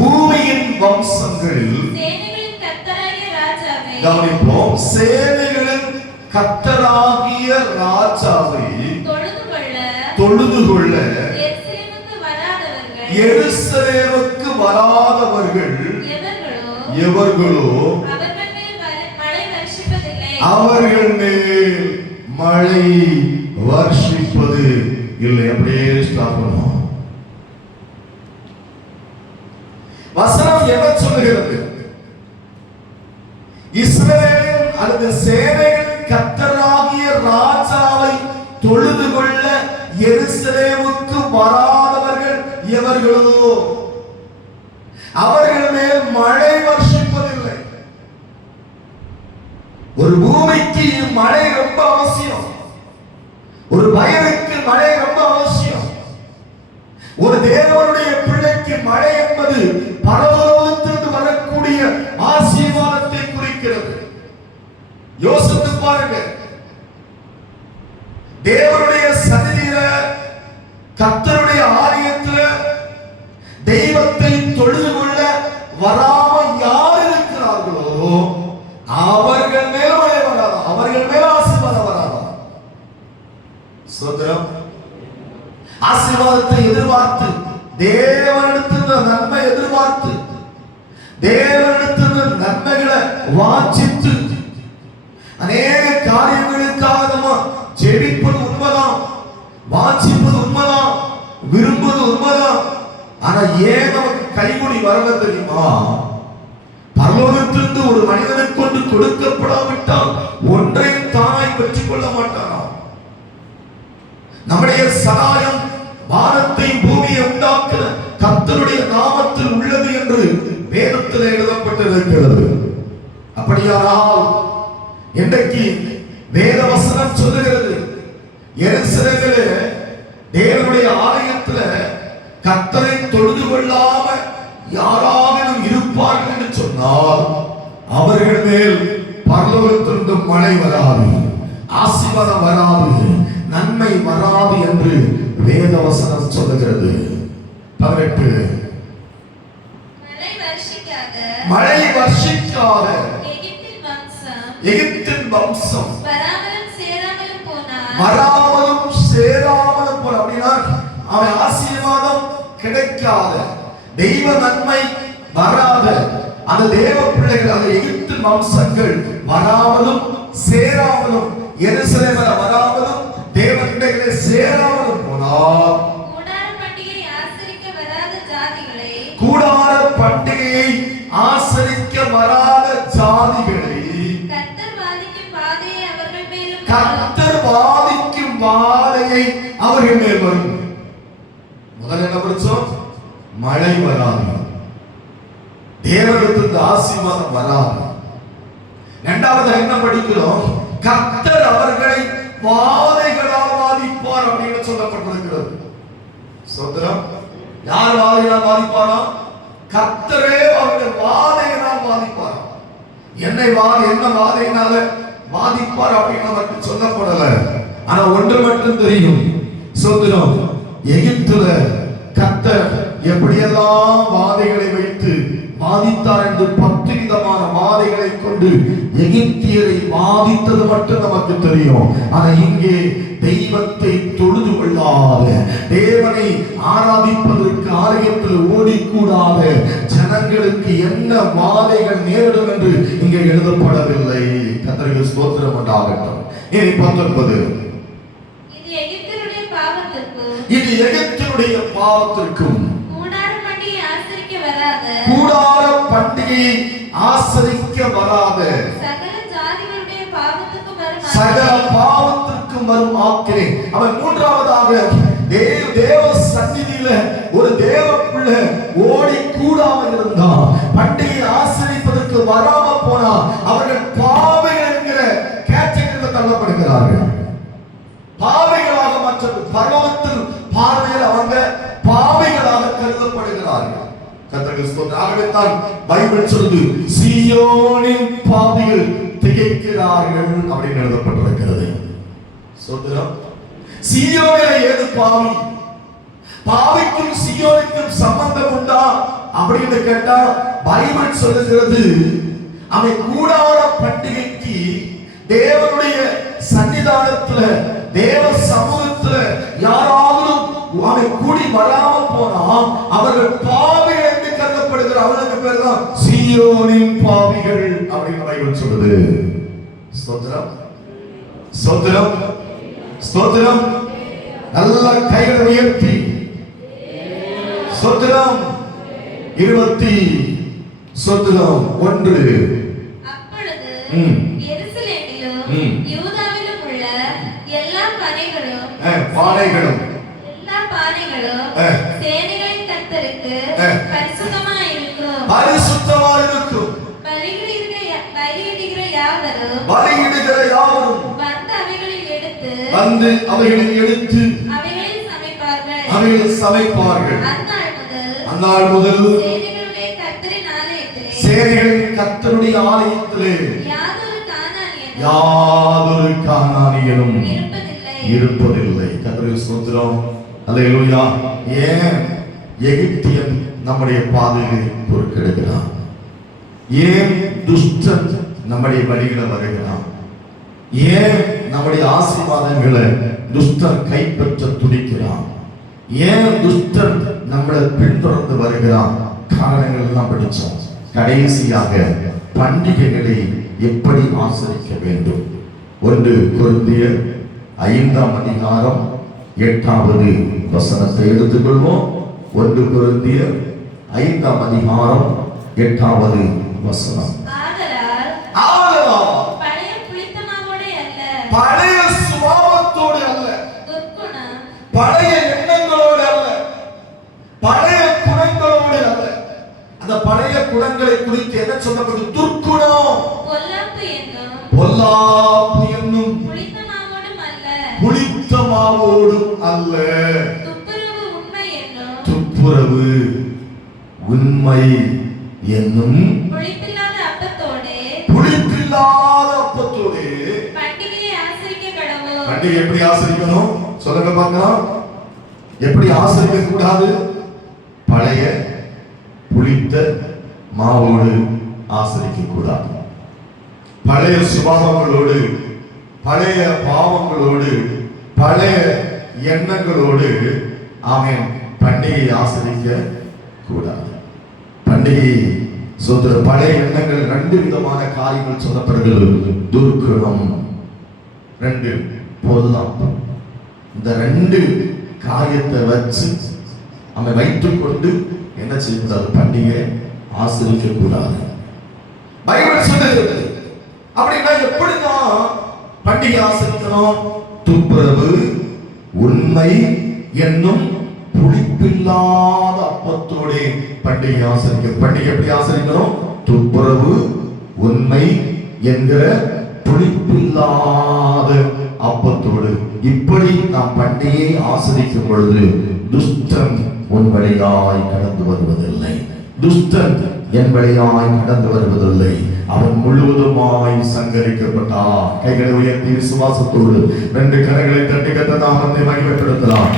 பூமியின் வம்சங்களில் கவனிப்போம், சேனைகளின் கர்த்தராகிய ராஜாவை தொழுது கொள்ள எருசலேமுக்கு வராதவர்கள் எவர்களோ அவர்கள் மேல் மழை வர்ஷிப்பது இல்லை. அப்படியே ஸ்டாப் பண்ணுவோம். வசனம் என்ன சொல்லுகிறது? இஸ்ரவேல் அல்லது சேனைகளின் கர்த்தராகிய ராஜாவை தொழுது கொள்ள எருசலேமுக்கு வராதவர்கள் எவர்களோ அவர்கள் மேல் மழை வர்ஷிப்பதில்லை. ஒரு பூமிக்கு மழை ரொம்ப அவசியம். ஒரு பயிருக்கு மழை ரொம்ப அவசியம். ஒரு தேவனுடைய பிள்ளைக்கு மழை என்பது பரலோகத்திலிருந்து வரக்கூடிய ஆசீர்வாதத்தை குறிக்கிறது. யோசித்து பாருங்க. தேவனுடைய சந்நிதியில, கர்த்தருடைய ஆலயத்துல தெய்வத்தை தொழுது கொள்ள வராம யார் இருக்கிறார்களோ அவர்கள் மேல் மழை வராதா? அவர்கள் மேல் ஆசீர்வாதம் வராதா? சோதரம் ஆசீர்வாதத்தை எதிர்பார்த்து, தேவனிடத்தில் நன்மை எதிர்பார்த்து, தேவனிடத்தில் நன்மைகளை வாஞ்சித்து அநேக காரியங்களுக்காக நம்ம ஜெபிப்பது உண்மைதான், வாஞ்சிப்பது உண்மைதான், விரும்புவது உண்மைதான். ஆனா ஏன் நமக்கு கைகூடி வரல தெரியுமா? பரலோகத்திலிருந்து ஒரு மனிதனுக்கு கொண்டு கொடுக்கப்படாவிட்டால் ஒன்றையும் தானாய் பெற்றுக் கொள்ள மாட்டானா? நம்முடைய சகாயம் வானத்தை பூமியை உண்டாக்குற கர்த்தருடைய நாமத்தில் உள்ளது என்று வேதத்தில் எழுதப்பட்டிருக்கிறது. அப்படியானால் இன்றைக்கு வேத வசனம் சொல்லுகிறது, எருசலேமிலே தேவனுடைய ஆலயத்துல கர்த்தரை தொழுது கொள்ளாம யாராவது இருப்பார்கள் என்று சொன்னால் அவர்கள் மேல் பரலோகத்திலிருந்து மழை வராது, ஆசீர்வாதம் வராது, நன்மை வராது என்று வேத வசனம் சொல்லுகிறது. 18 மழை வர்ஷிக்காத எகிப்தின் வம்சம் வராமலும் சேராமலும் போல. அப்படின்னா அவன் ஆசீர்வாதம் கிடைக்காத, தெய்வ நன்மை வராத அந்த தேவ பிள்ளைகள், அந்த எகிப்து வம்சங்கள் வராமலும் சேராமலும், எருசலேமில் வராமலும் தேவ பிள்ளைகளை சேராமலும் போனால் கூடார பண்டிகையை ஆசரிக்க வராத ஜாதிகளை கர்த்தர் வாதிக்கும் வாதையை அவர்கள் மேல் வரும். முதல்ல என்ன படிச்சோம்? மழை வராது, தேவனிடத்திலிருந்து ஆசீர்வாதம் வராது. இரண்டாவது என்ன படிக்கிறோம்? கர்த்தர் அவர்களை வாதைகளால் வாதிப்பார் அப்படின்னு சொல்லப்பட்டிருக்கிறது. சோதரம் யார் வாதைகளால் வாதிப்பாரா? கர்த்தரே அவர்கள் வாதைகளால் வாதிப்பார். என்ன வாதையினால வாதிப்பார் அப்படின்னு நமக்கு சொல்லப்படல. ஆனா ஒன்று மட்டும் தெரியும், சோதரம் எகிப்துல கர்த்தர் எப்படியெல்லாம் வாதைகளை வைத்து வாதித்தார் என்று 10 விதமான வாதைகளை கொண்டு எகிப்தியரை வாதித்தது மட்டும் நமக்கு தெரியும். ஆனா இங்கே தெய்வத்தை தொழுது கொள்ளாத, தேவனை ஆராதிப்பதற்கு ஆலயத்தில் ஓடிக்கூடாத ஜனங்களுக்கு என்ன வாதைகள் நேரிடும் என்று இங்கே எழுதப்படவில்லை. கர்த்தருக்கு ஸ்தோத்திரம் உண்டாகட்டும். இனி 19 இது எகிப்தினுடைய பாவத்திற்கும் கூடார பண்டிகையை ஆசரிக்க வராத சகல பாவத்திற்கும் வரும் ஆக்கினை. அவன் மூன்றாவதாக தேவ சந்நிதியில ஒரு தேவ பிள்ளை ஓடி கூடாமல் இருந்தா, பண்டிகை ஆசரிப்பதற்கு வராம போனா அவர்கள் பாவிகள் என்கிற கேட்டகரியில் தள்ளப்படுகிறார்கள். பாவிகளாக மற்ற பரலோகத்தில் பார்வையில் அவங்க பாவிகளாக கருதப்படுகிறார்கள். ஆகவேதான் பைபிள் சொல்லுது, சீயோனின் பாவிகள் திகைக்கிறார்கள் அப்படின்னு எழுதப்பட்டிருக்கிறது. சீயோனிலே ஏது பாவி? பாவிக்கும் சீயோனுக்கும் சம்பந்தம் உண்டா அப்படின்னு கேட்டா பைபிள் சொல்லுகிறது, அவன் கூடார பண்டிகைக்கு தேவனுடைய சன்னிதானத்துல, தேவ சமூகத்துல யாராவது அவன் கூடி வராம போனா அவர்கள் பாவிகள் என்று கருதப்படுகிற அவனுக்கு பேர் தான் சீயோனின் பாவிகள் அப்படின்னு பைபிள் சொல்லுது. ஸ்தோத்திரம் ஸ்தோத்திரம் ஸ்தோத்திரம். நல்ல கைகளை உயர்த்தி ஸ்தோத்திரம். 20 ஸ்தோத்திரம் 1. அப்பொழுது எருசலேமிலும் யூதாவிலும் உள்ள எல்லா பானைகளும் சேனைகளின் கர்த்தருக்கு பரிசுத்தமாயிருக்கும். பலியிடுகிற யாவரும் வந்து அவைகளில் எடுத்து அவைகளை சமைப்பார்கள். அந்நாள் முதல் சேனைகளின் கர்த்தருடைய ஆலயத்திலே யாதொரு கானானியனும் இருப்பதில்லை. கர்த்தருக்கு ஸ்தோத்திரம். அல்லேலூயா. ஏன் எகிப்தியன் நம்முடைய பாதையை பொறுக்கெடுக்கிறான்? ஏன் துஷ்டன் நம்முடைய வழிகளை வருகிறான்? ஏன் நம்முடைய ஆசீர்வாதங்களை துஷ்டன் கைப்பற்ற துடிக்கிறான்? ஏன் துஷ்டன் நம்மளை பின்தொடர்ந்து வருகிறான்? காரணங்கள் எல்லாம் படிச்சோம். கடைசியாக பண்டிகைகளை எப்படி ஆசரிக்க வேண்டும்? 1 கொரிந்தியர் 5ஆம் அதிகாரம் 8வது வசனத்தை எடுத்துக்கொள்வோம். 1 கொரிந்தியர் 5ஆம் அதிகாரம் 8வது வசனம். பழைய சுபாவத்தோடு அல்ல, பழைய எண்ணங்களோடு அல்ல, பழைய குணங்களோடு அல்ல. அந்த பழைய குணங்களை குறித்து என்ன சொல்லப்படுது? துர்க்குணம், பொல்லாப்பு என்னும் புளித்த மாவோடும் அல்ல, துப்புரவு உண்மை என்னும் புளிப்பில்லாத அப்பத்தோடு பண்டிகை எப்படி ஆசரிக்கணும் சொல்லுங்க பார்க்கலாம். எப்படி ஆசரிக்க கூடாது? பழைய புளித்த மாவோடு ஆசரிக்க கூடாது. பழைய சுபாவங்களோடு, பழைய பாவங்களோடு, பழைய எண்ணங்களோடு ஆமென் பண்டிகை ஆசரிக்க கூடாது. பண்டிகை சொல்ற பழைய எண்ணங்கள் 2 விதமான காரியங்கள் சொல்லப்படுகிறது. துர்க்குணம், 2 பொல்லாப்பு. இந்த 2 காரியத்தை வச்சு அவன் வைத்துக் கொண்டு என்ன செய்யக்கூடாது? பண்டிகை ஆசரிக்க கூடாது. பைபிள் சொல்லுகிறது. அப்படின்னா எப்படிதான் பண்டிகை ஆசரிக்கணும்? துப்புரவு உண்மை என்னும் புளிப்பில்லாத அப்பத்தோட பண்டிகை ஆசரிக்க. பண்டிகை எப்படி ஆசரிக்கணும்? துப்புரவு உண்மை என்கிற புளிப்பில்லாத அப்பத்தோடு. இப்படி நாம் பண்டிகையை ஆசரிக்கும் பொழுது துஷ்டன் உன் வழியாய் கடந்து வருவதில்லை. துஷ்டன் என் வழியாய் கடந்து வருவதில்லை. அவன் முழுவதுமாய் சங்கரிக்கப்பட்டான். கைகளை உயர்த்தி விசுவாசத்தோடு 2 கரங்களை தட்டி கத்த நாமத்தை மகிமைப்படுத்தலாம்.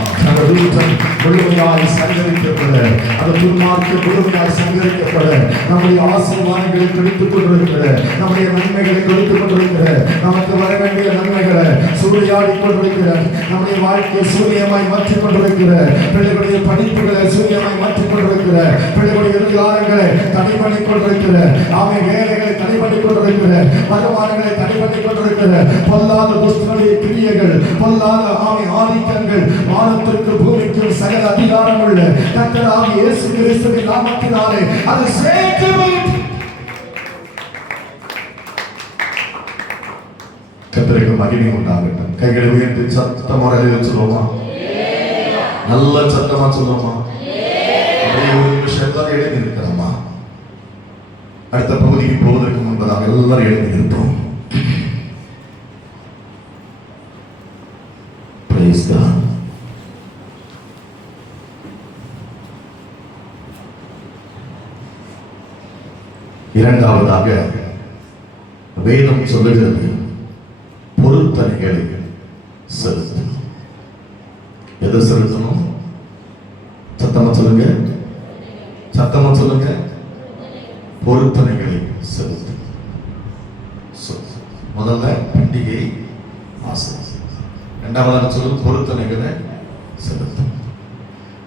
துஷ்டன் முழுமையாய் சங்கரிக்கப்பட, அந்த துன்மார்க்க முழுமையாய் சங்கரிக்கப்பட, நம்முடைய ஆசீர்வாதங்களை கொடுத்துக் கொண்டிருக்கிற, நம்முடைய நன்மைகளை கொடுத்துக் கொண்டிருக்கிற, நமக்கு வர வேண்டிய நன்மைகளை சூறையாடி கொண்டிருக்கிற, நம்முடைய வாழ்க்கையை சூரியமாய் மாற்றிக் கொண்டிருக்கிற, பிள்ளைகளுடைய படிப்புகளை சூரியமாய் மாற்றிக் கொண்டிருக்கிற, பிள்ளைகளுடைய எதிர்காலங்களை தடை கொண்டிருக்கிற, ஆமை வேலைகளை தடை கொண்டிருக்கிற, வருமானங்களை தடை கொண்டிருக்கிற பொல்லாத துஷ்டனுடைய கிரியைகள், பொல்லாத ஆமை ஆதிக்கங்கள், வானத்திற்கு பூமிக்கும் சகல அதிகாரம் உள்ள கர்த்தராகிய இயேசு கிறிஸ்துவின் நாமத்தினாலே அது சேர்க்கப்படும். கர்த்தருக்கு மகிமை உண்டாகட்டும். கைகளை உயர்த்தி சத்தமா சொல்லுவோமா? நல்ல சத்தமா சொல்லுவோமா? அப்படியே ஒரு நிமிஷம் எல்லாரும் எழுதி இருக்கிறோமா? அடுத்த பகுதிக்கு போவதற்கு முன்பதாக எல்லாரும் எழுதி இருப்போம். Praise God. இரண்டாவதாக வேதம் சொல்லுகிறது பொருத்தனைகளை செலுத்தணும். எது செலுத்தணும்? சத்தமா சொல்லுங்க, சத்தமா சொல்லுங்க. பொருத்தனைகளை செலுத்தணும். முதல்ல பண்டிகை ஆசை, இரண்டாவதாக சொல்லும் பொருத்தனைகளை செலுத்தும்.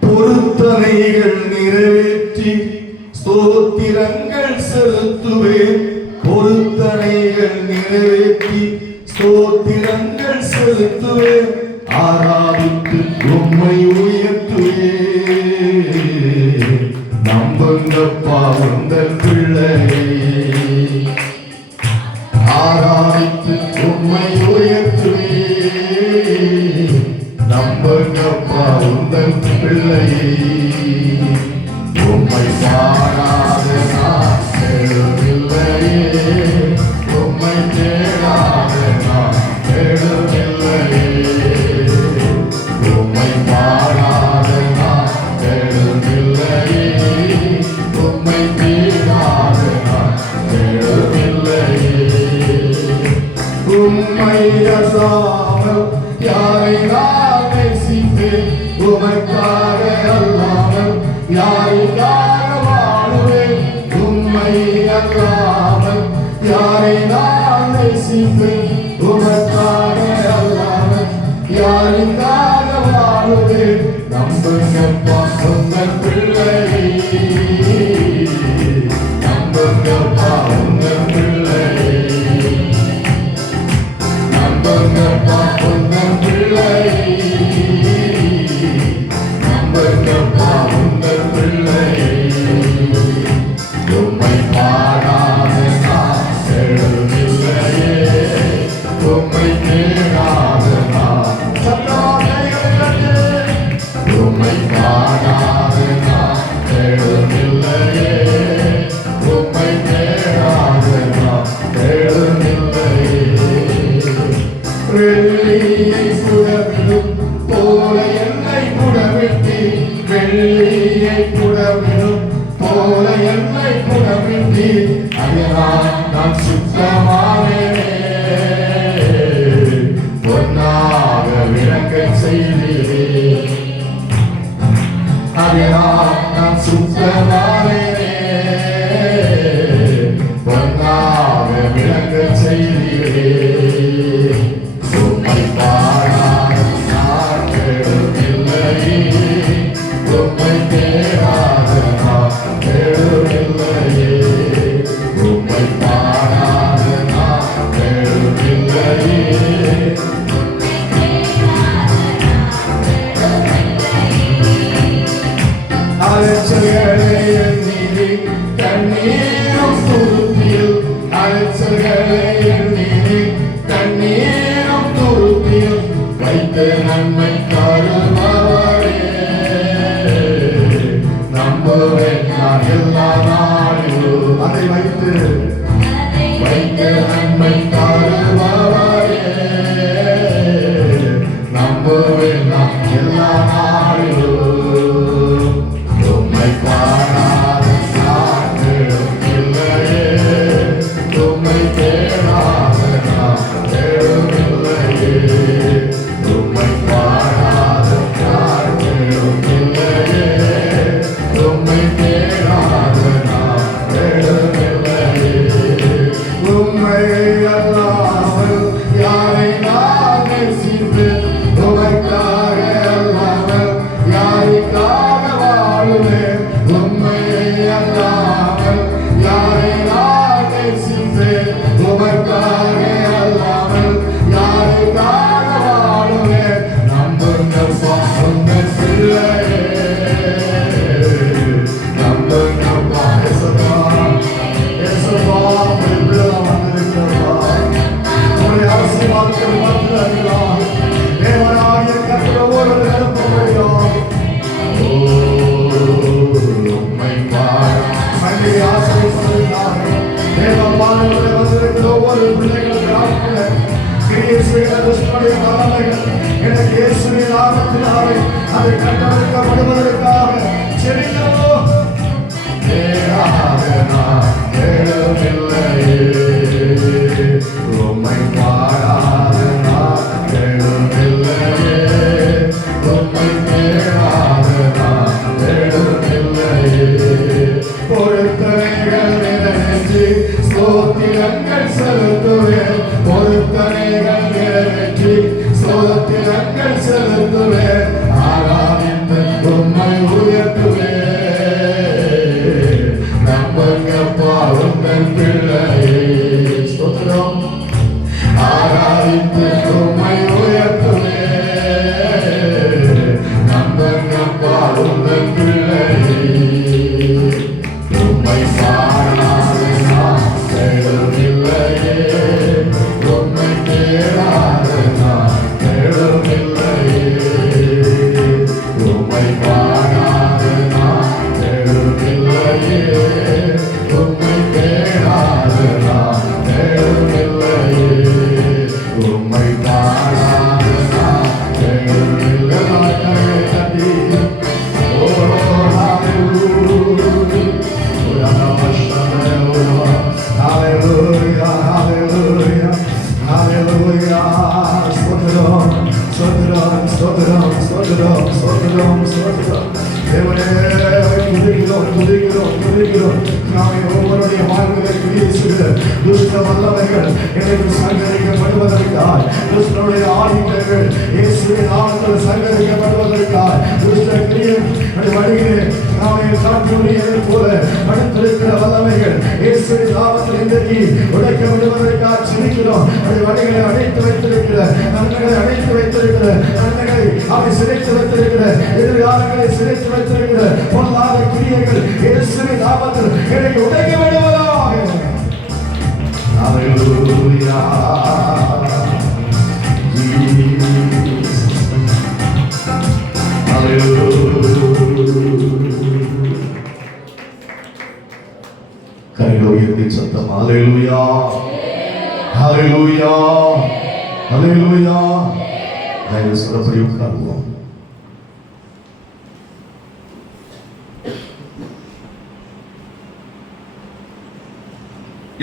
பொருத்தனைகள் நிறைவேற்றி ஸ்தோத்திரங்கள் செலுத்துவேன். பொருத்தனைகள் நிறைவேற்றி ஸ்தோத்திரங்கள் செலுத்துவேன். ஆராதித்து உம்மை உயர்த்துவேன். நம்புங்கப்பா உந்தன் பிள்ளையை. ஆராதித்து உம்மை உயர்த்துவேன். நம்புங்கப்பா உந்தன் பிள்ளையை. உம்மை பாடாத நான் எழுதில்லையே. உம்மை தேடாத நான் எழுதில்லையே. உம்மை பாடாத நான் எழுதில்லையே. உம்மை தேடாத நான் எழுதில்லையே. உம்மை அல்லாமல் யாரை நான் நேசிப்பேன். உமக்காக அல்லாமல் யாருக்காக வாழுவேன். உம்மை அல்லாமல் யாரை நான் நேசிப்பேன். உமக்காக அல்லாமல் யாருக்காக வாழுவேன். நம்புங்கப்பா உங்கள் பிள்ளையை. நம்புங்கப்பா உங்கள் பிள்ளையை. நம்புங்கப்பா உங்கள் பிள்ளையை. நம்புங்கப்பா உங்கள் பிள்ளையை. உம்மை பாடாத நான் எழுதில்லையே. உம்மை தேடாத நான் உம்மை பாடாத நான் எழுதில்லையே. உம்மை தேடாத நான் எழுதில்லையே. வெள்ளியை புடவிடும் போல என்னை புடவிட்டு. வெள்ளியை புடவிடும் போல என்னை புடவிட்டு. அதனால் நான் சுத்தமானேனே. பொன்னாக விளங்க செய்தீரே. அதனால் நான் சுத்தமானேனே. பொன்னாக விளங்க செய்தீரே. உம்மை பாடாத நான் எழுதில்லையே. உம்மை தேடாத நான் எழுதில்லையே. உம்மை பாடாத நான் எழுதில்லையே. அலைச்சல்களை எண்ணி கண்ணீரும் துருத்தியில். அலைச்சல்களை எண்ணி கண்ணீரும் துருத்தியில். வைத்த நன்மை தருபவரே. நம்புவேன் நான் எல்லா நாளிலும். அதை வைத்து நன்மை தருபவரே. நம்புவேன் நான் எல்லா நாளிலும். உம்மை பாடாத நான் எழுதில்லையே. உம்மை தேடாத நான் எழுதில்லையே. உம்மை பாடாத நான் எழுதில்லையே. உம்மை தேடாத நான் எழுதில்லையே. உம்மை அல்லாமல் யாரை நான் நேசிப்பேன். உமைக்காக அல்லாமல் யாருக்காக வாழுவேன். உம்மை அல்லாமல் யாரை நான் நேசிப்பேன். உமைக்காக அல்லாமல் யாருக்காக வாழுவேன். நம்புங்கப்பா உங்கள் பிள்ளையே. நம்புங்கப்பா இயேசுவா. இயேசுவா உங்கள் பிள்ளை வந்திருக்கிறப்பா. உங்களுடைய ஆசீர்வாதத்தை மாற்றுகிறார். தேவனாகிய கர்த்தர் ஒவ்வொரு நிரப்ப முடியும். உம்மை பாட மல்லிகை ஆசீர்வதிப்பார். தேவபாலனுடைய வந்திருக்கிற ஒவ்வொரு பிள்ளைகளுக்கு கிரியேசுவின் துஷ்டனுடைய காலங்கள் எனக்கு இயேசுவின் நாமத்தினாலே அதை கட்டமைக்கப்படுவதற்காக செபிக்கிறோம். தேடாத நான் எழுதில்லையே. உம்மை பாடாத நான் எழுதில்லையே. உம்மை தேடாத நான் எழுதில்லையே. பொருத்தனைகள் நிறைவேற்றி ஸ்தோத்திரங்கள் செலுத்துவேன். பொருத்தனைகள் நிறைவேற்றி ஸ்தோத்திரங்கள் செலுத்துவேன். ஆராதித்து உம்மை பிள்ளையே ஸ்தோத்திரம் ஆராதித்து உம்மை உயர்த்துவே நம்பா உந்தன் பிள்ளையே உம்மை பாடாத நான் தேடவில்லையே உம்மை தேடாத நான் தேடவில்லையே உம்மை பாடாத நான் தேடவில்லையே உம்மை தேடாத நான் தேடவில்லையே உம்மை பாடாத நான் தேடவில்லையே ஓ hallelujah hallelujah hallelujah ஸ்தோத்திரம் ஸ்தோத்திரம் ஸ்தோத்திரம் ஸ்தோத்திரம் ஸ்தோத்திரம் ஸ்தோத்திரம் தேவனே துதிக்கிறோம் நாமே ஒவ்வொருடைய வாழ்விலே கிரியை செய்கிற துஷ்ட வல்லமைகள் எனக்கு சங்கரிக்கப்படுவதற்காக துஷ்டனுடைய ஆதிக்கங்கள் இயேசுவின் நாமத்தில் சங்கரிக்கப்படுவதற்காக துஷ்ட கிரியை வழியிலே நாமே காற்றுடையதை போல படுத்திருக்கிற வல்லமைகள் இயேசுவின் நாமத்தில் இன்றைக்கு உடைக்கப்படுவதற்காக சிரிக்கிறோம் அப்படி வழிகளை அடைத்து வைத்திருக்கிற நன்மைகளை அடைத்து வைத்திருக்கிற நன்மைகளை அவை சிறைத்து வைத்திருக்கிற எதிர்காலங்களை சிறைத்து வைத்திருக்கிற பொல்லாத கிரியைகள் இயேசுவின் நாமத்தில் எனக்கு உடைக்க விடுவதாக. ஹல்லேலூயா கரங்களை சத்தம் ஹல்லேலூயா ஹல்லேலூயா ஹல்லேலூயா. தயவு சொல்லப்படி உட்காருவோம்.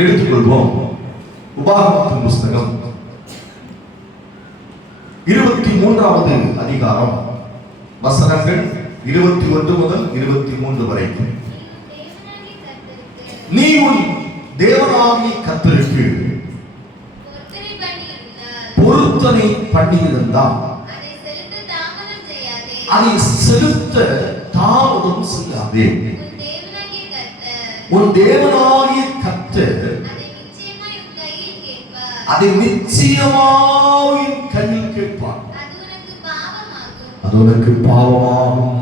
எடுத்துக்கொள்வோம் உபாகமத்தின் புஸ்தகம் 23வது அதிகாரம் வசனங்கள் 21 முதல் 23 வரைக்கும். நீ உன் தேவனாகிய கர்த்தருக்கு பொருத்தனை பண்ணியிருந்தால் அதை செலுத்த தாமதம் செய்யாதே. உன் தேவனாகிய கர்த்தர் அதை நிச்சயமாக கையில் கேட்பார். அது உனக்கு பாவமாகும்.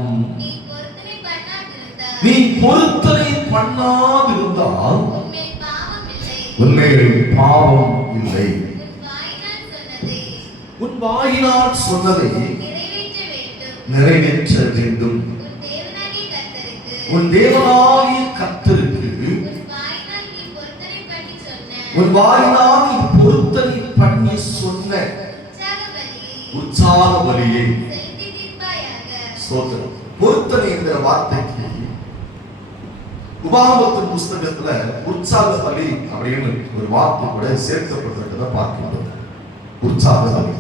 நீ பொருத்தனை பண்ணாதிருந்தால் உன்மேல் பாவம் இல்லை. உன் வாயினால் சொன்னதை நிறைவேற்ற வேண்டும். உன் தேவனாகிய கர்த்தருக்கு உன் வாயினால் நீ பொருத்தனை பண்ணி சொன்ன உற்சாக பலியை ஸ்தோத்திரம். பொருத்தனை என்கிற வார்த்தைக்கு உபாகமத்தின் புஸ்தகத்துல உற்சாக பலி அப்படின்னு ஒரு வார்த்தை கூட சேர்க்கப்பட்டிருக்கிறத பார்க்கின்றோம். உற்சாக பலி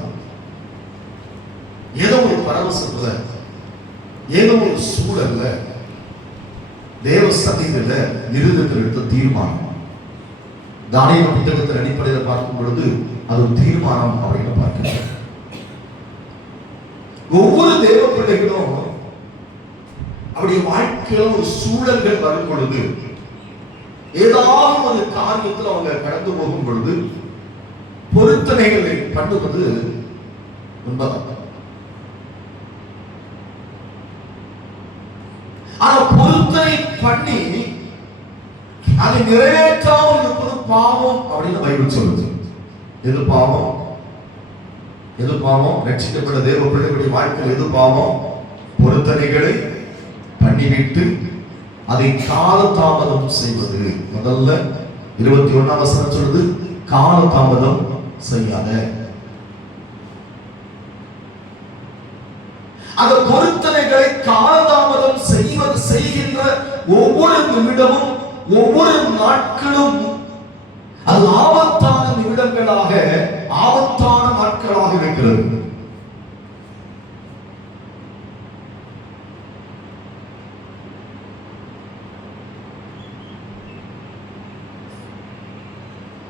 ஏதோ ஒரு பரவசத்துல ஏதோ ஒரு சூழல்ல தேவ சன்னிதியில இருதயத்தில் எடுத்த தீர்மானம். தானியேல் புத்தகத்தின் அடிப்படையில் பார்க்கும் பொழுது அது ஒரு தீர்மானம் அப்படின்னு பார்க்கிறோம். ஒவ்வொரு தேவ பிள்ளைகளும் அவருடைய வாழ்க்கையில ஒரு சூழல்கள் வரும் பொழுது ஏதாவது ஒரு காரியத்தில் அவங்க கடந்து போகும் பொழுது பொருத்தனைகளை பண்ணுவது உண்மைதான். ஆனா பொருத்தனை பண்ணி அதை நிறைவேற்றாமல் இருப்பது பாவம் அப்படின்னு பைபிள் சொல்லுது. எது பாவம்? எது பாவம்? ரட்சிக்கப்பட்ட தேவ பிள்ளைகளுடைய வாழ்க்கையில் எது பாவம்? பொருத்தனைகளை பண்ணிவிட்டு அதை காலதாமதம் செய்வது. முதல்ல 21ஆம் வசனம் சொல்லுது, காலதாமதம் செய்யாத. அந்த பொருத்தனைகளை காலதாமதம் செய்கின்ற ஒவ்வொரு நிமிடமும் ஒவ்வொரு நாட்களும் அது ஆபத்தான நிமிடங்களாக ஆபத்தான நாட்களாக இருக்கிறது.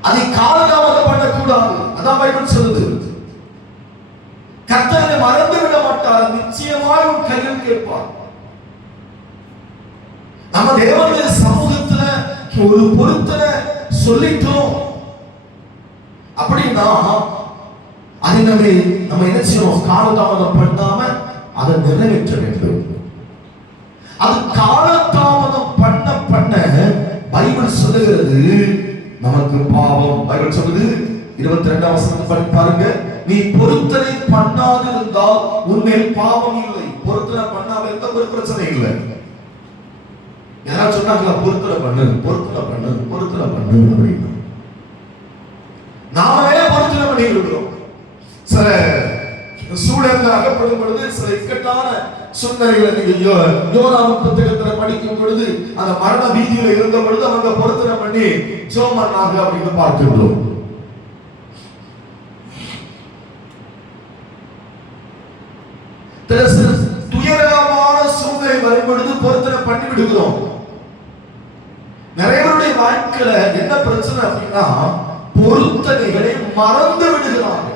அதை காலதாமதம் பண்ணக்கூடாது. அதான் பைபிள் சொல்லுது. கர்த்தரை மறந்து விட மாட்டார், நிச்சயமாய் உன் கையில் கேட்பார். நம்ம தேவனுடைய சமூகத்துல ஒரு பொருத்தனை சொல்லிட்டோம் அப்படின்னா அதனாலே நம்ம என்ன செய்யணும்? காலதாமதம் பண்ணாம அதை நிறைவேற்ற வேண்டும். அது காலதாமதம் பண்ண பண்ண பைபிள் சொல்லுகிறது நமக்கு பாவம். பைபிள் சொல்லுது 22ஆம் வசனத்தை பாருங்க, நீ பொருத்தனை பண்ணாது இருந்தால் உன்மேல் பாவம் இல்லை. பொருத்தனை பண்ணாம இருந்தா ஒரு பிரச்சனை இல்லை. யாராவது சொன்னாங்களா பொருத்தனை பண்ணு அப்படின்னு? நாமே பொருத்தனை பண்ணி இருக்கிறோம். சில சூழல்ல அகப்படும் பொழுது, சில இக்கட்டான சூழ்நிலைகளை நீங்க யோனாவின் புத்தகத்துல படிக்கும் பொழுது, அந்த மரண பீதியில இருந்த பொழுது அவங்க பொருத்தனை பண்ணி ஜெபம் பண்ணாங்க அப்படின்னு பார்க்கிறோம். துயரமான சூழ்நிலை வரும் பொழுது பொருத்தனை பண்ணி விடுகிறோம். நிறைய பேருடைய வாழ்க்கையில என்ன பிரச்சனை அப்படின்னா, பொருத்தனைகளை மறந்து விடுகிறார்கள்.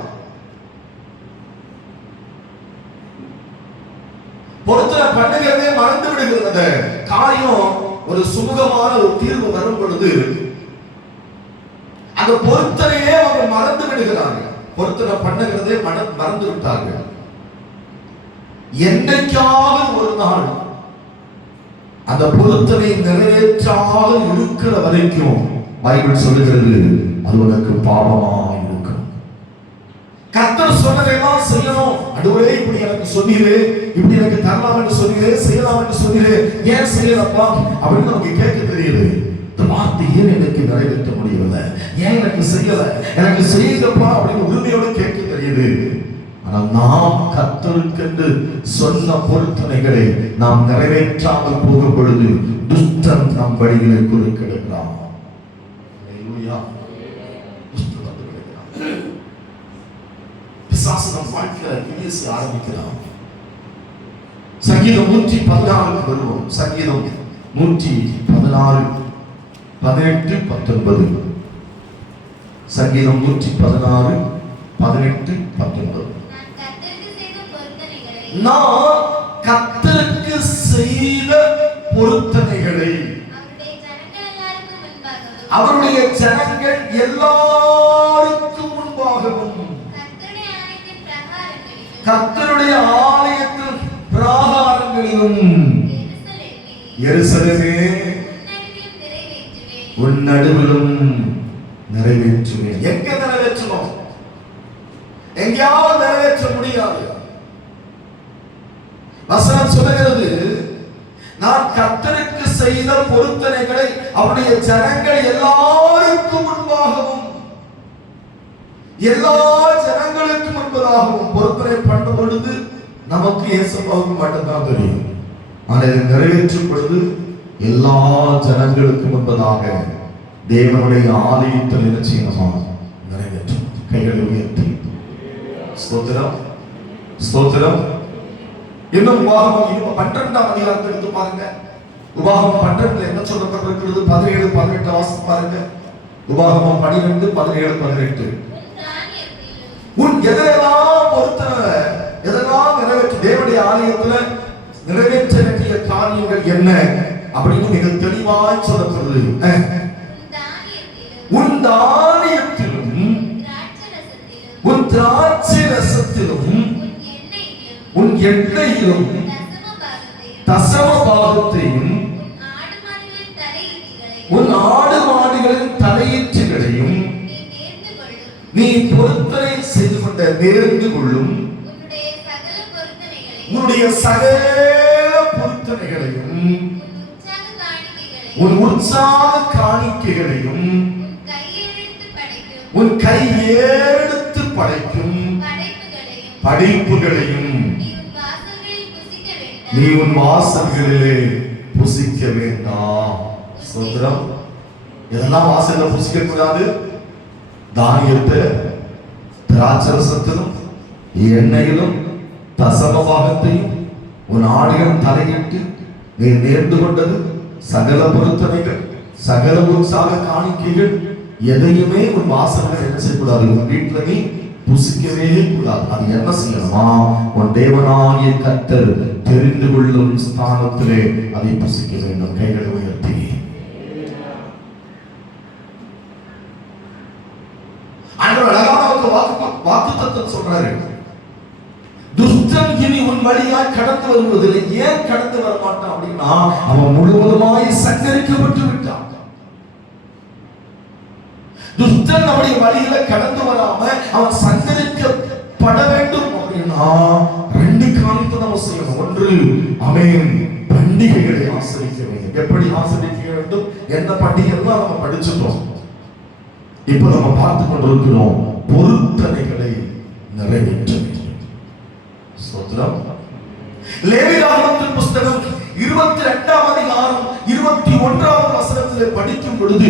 பொருத்தனை பண்ணுகிறதே மறந்து விடுகிறது. காரியம் ஒரு சுமூகமான ஒரு தீர்வு வரும் பொழுது அந்த பொருத்தனையே அவங்க மறந்து விடுகிறார்கள். பொருத்தனை பண்ணுகிறதே மறந்து விட்டார்கள். என்னைக்காவது ஒரு நாள் அந்த பொருத்தனை நிறைவேற்றாமல் இருக்கிற வரைக்கும் பைபிள் சொல்லுகிறது அது உனக்கு பாவமா இருக்கும். கர்த்தர் சொன்னதெல்லாம் செய்யணும். அடுவரே இப்படி எனக்கு சொன்னீரே, இப்படி எனக்கு தரலாம் என்று சொன்னீரே, செய்யலாம் என்று சொன்னீரே, ஏன் செய்யலப்பா அப்படின்னு நமக்கு கேட்க தெரியுது. இந்த வார்த்தை ஏன் எனக்கு நிறைவேற்ற முடியவில்லை, ஏன் எனக்கு செய்யல, எனக்கு செய்யுங்கப்பா அப்படின்னு உரிமையோடு கேட்க தெரியுது. ஆனால் நாம் கர்த்தருக்கென்று சொன்ன பொருத்தனைகளை நாம் நிறைவேற்றாமல் போகும் பொழுது துஷ்டன் நம் வழிகளை குறுக்கெடுக்கிறான். பிசாசு நம் வாழ்க்கையில கிழிய ஆரம்பிக்கிறான். சங்கீதம் 114 வருவோம். சங்கீதம் 116 18 19. சங்கீதம் 116 18 19. நான் கர்த்தருக்கு செய்த பொருத்தனைகளை அவருடைய ஜனங்கள் எல்லாருக்கும் முன்பாகவும் கர்த்தருடைய ஆலயத்தின் பிராகாரங்களிலும் எருசலேமே உன் நடுவிலும் நிறைவேற்றுவேன். எங்க நிறைவேற்றணும்? எங்கேயாவது நிறைவேற்ற முடியாது. வசனம் சொல்லுகிறது, நான் கர்த்தருக்கு செய்த பொருத்தனைகளை அவருடைய ஜனங்கள் எல்லாருக்கும் முன்பாகவும் எல்லா ஜனங்களுக்கு முன்பதாகவும் பொருத்தனை பண்ணும் பொழுது நமக்கு இயேசுவுக்கு மட்டும்தான் தெரியும். ஆனால் நிறைவேற்றும் பொழுது எல்லா ஜனங்களுக்கு முன்பதாக தேவனுடைய ஆலயத்தில் என்ன செய்யணுமா? நிறைவேற்றும். கைகளை உயர்த்தி ஸ்தோத்திரம் ஸ்தோத்திரம். இன்னும் உபாகமம் 12ஆம் அதிகாரத்தை எடுத்து பாருங்க. உபாகமம் 12 என்ன சொல்லப்பட்டிருக்கிறது? 17 18 வாசித்து பாருங்க. உபாகமம் 12 17 18. உன் எதெல்லாம் பொருத்தனை எதெல்லாம் நிறைவேற்ற தேவனுடைய ஆலயத்துல நிறைவேற்ற வேண்டிய காரியங்கள் என்ன அப்படின்னு மிக தெளிவாய் சொல்லப்படுது. உன் தானியத்திலும் உன் திராட்சை ரசத்திலும் உன் எண்ணெயிலும் தசம பாகத்தையும் உன் ஆடு மாடுகளின் தலையீற்றுகளையும் நீ பொருத்தனை செய்து கொண்ட நேர்ந்து கொள்ளும் உன்னுடைய சகல பொருத்தனைகளையும் உன் உற்சாக காணிக்கைகளையும் உன் கையெடுத்து படைக்கும் படைப்புகளையும் நீ உன் வாசல்களிலே புசிக்க வேண்டாம். ஸ்தோத்திரம். எதெல்லாம் வாசல்ல புசிக்க கூடாது? தானியத்தை திராட்சரசத்திலும் எண்ணெயிலும் தசம பாகத்தையும் உன் ஆடுகள் தலையிட்டு நீ நேர்ந்து கொண்டது சகல பொருத்தனைகள் சகல உற்சாக காணிக்கைகள் எதையுமே உன் வாசல்கள் என்ன செய்யக்கூடாது? உன் வீட்டுல நீ புசிக்கவே கூடாது. அது என்ன செய்யணுமா? உன் தேவனாகிய கர்த்தர் தெரிந்து கொள்ளும் ஸ்தானத்திலே அதை புசிக்க வேண்டும். கைகளை உயர்த்தி வாக்குத்தத்தம் சொல்றாரு. துஷ்டன் இனி உன் வழியாய் கடந்து வருவதில்லை. ஏன் கடந்து வர மாட்டான் அப்படின்னா அவன் முழுவதுமாய் சங்கரிக்கப்பட்டு விட்டான். துஷ்டன் நம்முடைய வழியில கடந்து வராம அவன் சங்கரிக்கப்பட வேண்டும் அப்படின்னா ரெண்டு காரியத்தை நம்ம செய்யணும். ஒன்று, ஆமென், பண்டிகைகளை ஆசரிக்க வேண்டும். எப்படி ஆசரிக்க வேண்டும்? என்ன பண்டிகை எல்லாம் நம்ம படிச்சுட்டோம். இப்ப நம்ம பார்த்து கொண்டிருக்கிறோம் பொருத்தனைகளை நிறைவேற்ற வேண்டும். லேவியராகமத்தின் புஸ்தகம் 22ஆம் அதிகாரம் 21ஆவது வசனத்திலே படிக்கும் பொழுது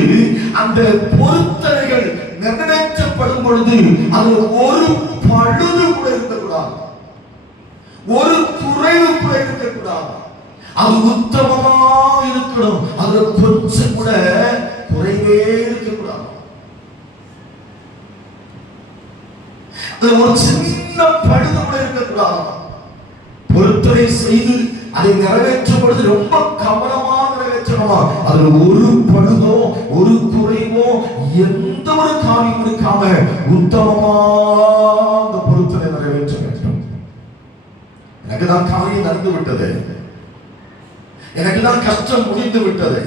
அந்த பொருத்தனைகள் நிறைவேற்றப்படும் பொழுது அது ஒரு பழுது கூட இருக்கக்கூடாது, ஒரு குறைவு கூட இருக்கக்கூடாது. அது உத்தமமா இருக்கணும். அதுல கொஞ்சம் கூட குறைவே இருக்கக்கூடாது. அது ஒரு சின்ன பழுது கூட இருக்கக்கூடாது. பொருத்தனை செய்து அதை நிறைவேற்றும் பொழுது ரொம்ப கவனமா நிறைவேற்றணுமா. அதுல ஒரு பழுதோ ஒரு குறைவோ எந்த ஒரு காரியம் இருக்காம உத்தமமா அந்த பொருத்தனை நிறைவேற்ற வேண்டும். எனக்கு தான் காரியம் நடந்து விட்டது, எனக்கு தான் கஷ்டம் முடிந்து விட்டது,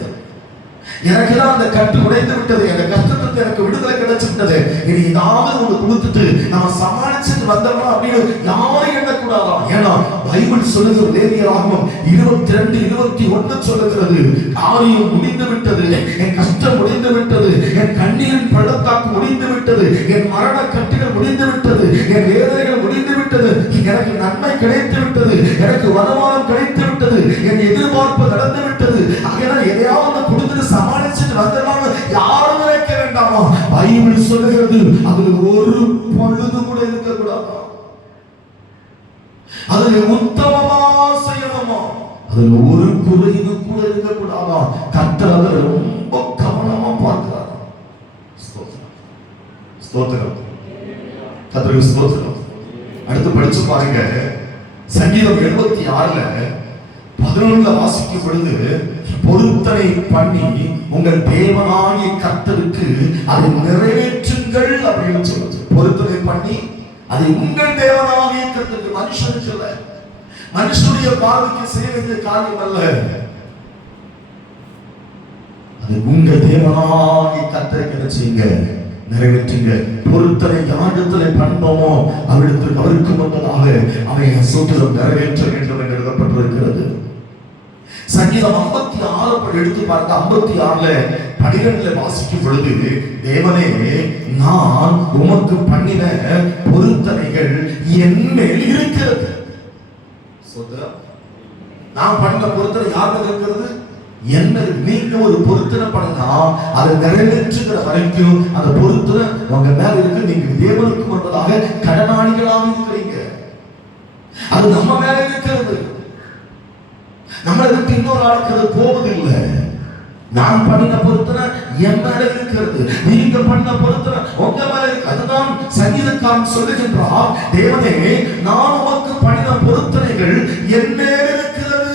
எனக்கு தான் அந்த கட்டு உடைந்து விட்டது, அந்த கஷ்டத்துக்கு எனக்கு விடுதலை கிடைச்சு விட்டது, இனி ஏதாவது ஒன்று கொடுத்துட்டு நம்ம சமாளிச்சுட்டு வந்தோம்னா அப்படின்னு யாரும் எண்ணக்கூடாதான். ஏன்னா பைபிள் சொல்லுது, லேவியராகமம் 22:21 சொல்லுகிறது, காரியம் முடிந்து விட்டது, என் கஷ்டம் முடிந்து விட்டது, என் கண்ணீரின் பள்ளத்தாக்கு முடிந்து விட்டது, என் மரண கட்டுகள் முடிந்து விட்டது, என் வேதனைகள் முடிந்து விட்டது, எனக்கு நன்மை கிடைத்து விட்டது, எனக்கு வருமானம் கிடைத்து விட்டது, என் எதிர்பார்ப்பு நடந்து விட்டது. அதனால எதையாவது கொடுத்துட்டு சமாளிச்சுட்டு வந்தோம்னா யாரும் நினைக்க வேண்டாமா. பைபிள் சொல்லுகிறது அதுல ஒரு பழுது கூட இருக்கக்கூடாது, அதுல உத்தமமா செய்யணுமா, அதுல ஒரு குறைவு கூட இருக்கக்கூடாதா. கர்த்தர் அதுல ரொம்ப கவனமா பார்க்கிறார். ஸ்தோத்திரம், கர்த்தருக்கு ஸ்தோத்திரம். அடுத்து படிச்சு பாருங்க, சங்கீதம் 76:11 வாசிக்கும் பொழுது, பொருத்தனை பண்ணி உங்கள் தேவனாகிய கர்த்தருக்கு அதை நிறைவேற்றுங்கள் அப்படின்னு சொல்லுது. பொருத்தனை பண்ணி அதை உங்கள் தேவனாகிய கர்த்தருக்கு, மனுஷனுக்கு அல்ல, மனுஷனுடைய பார்வைக்கு செய்ய வேண்டிய காரியம் அல்ல, அது உங்க தேவனாகிய கர்த்தருக்கு என்ன செய்யுங்க, நிறைவேற்றுங்க. பொருத்தனை யாரிடத்துல பண்ணோமோ அவருக்கு முன்பதாக அவன் சூத்திரம் நிறைவேற்ற வேண்டும் என்று எழுதப்பட்டிருக்கிறது. சங்கீதம் 56 எடுத்து பார்க்க 56:12 வாசிக்கும் பொழுது, தேவனே, நான் உமக்கு பண்ணின பொருத்தனைகள் என் மேல் இருக்கிறது. நான் பண்ண பொருத்தனை யாருக்கு இருக்கிறது? என்ன? நீங்க ஒரு பொருத்தனை பண்ணா அதை நிறைவேற்றுகிற வரைக்கும் அந்த பொருத்தனை உங்க மேல இருக்கு. நீங்க தேவனுக்கு முன்பதாக கடனாளிகளாக இருக்கிறீங்க. அது நம்ம மேல இருக்கிறது, நம்மளை விட்டு இன்னொரு ஆளுக்கு அது போவதில்லை. நான் பண்ணின பொருத்தனை என் மேல இருக்கிறது, நீங்க பண்ண பொருத்தனை உங்க மேல இருக்கு. அதுதான் சங்கீதக்காரன் சொல்லுகின்றார், தேவனே, நான் உமக்கு பண்ணின பொருத்தனைகள் என் மேல இருக்கிறது.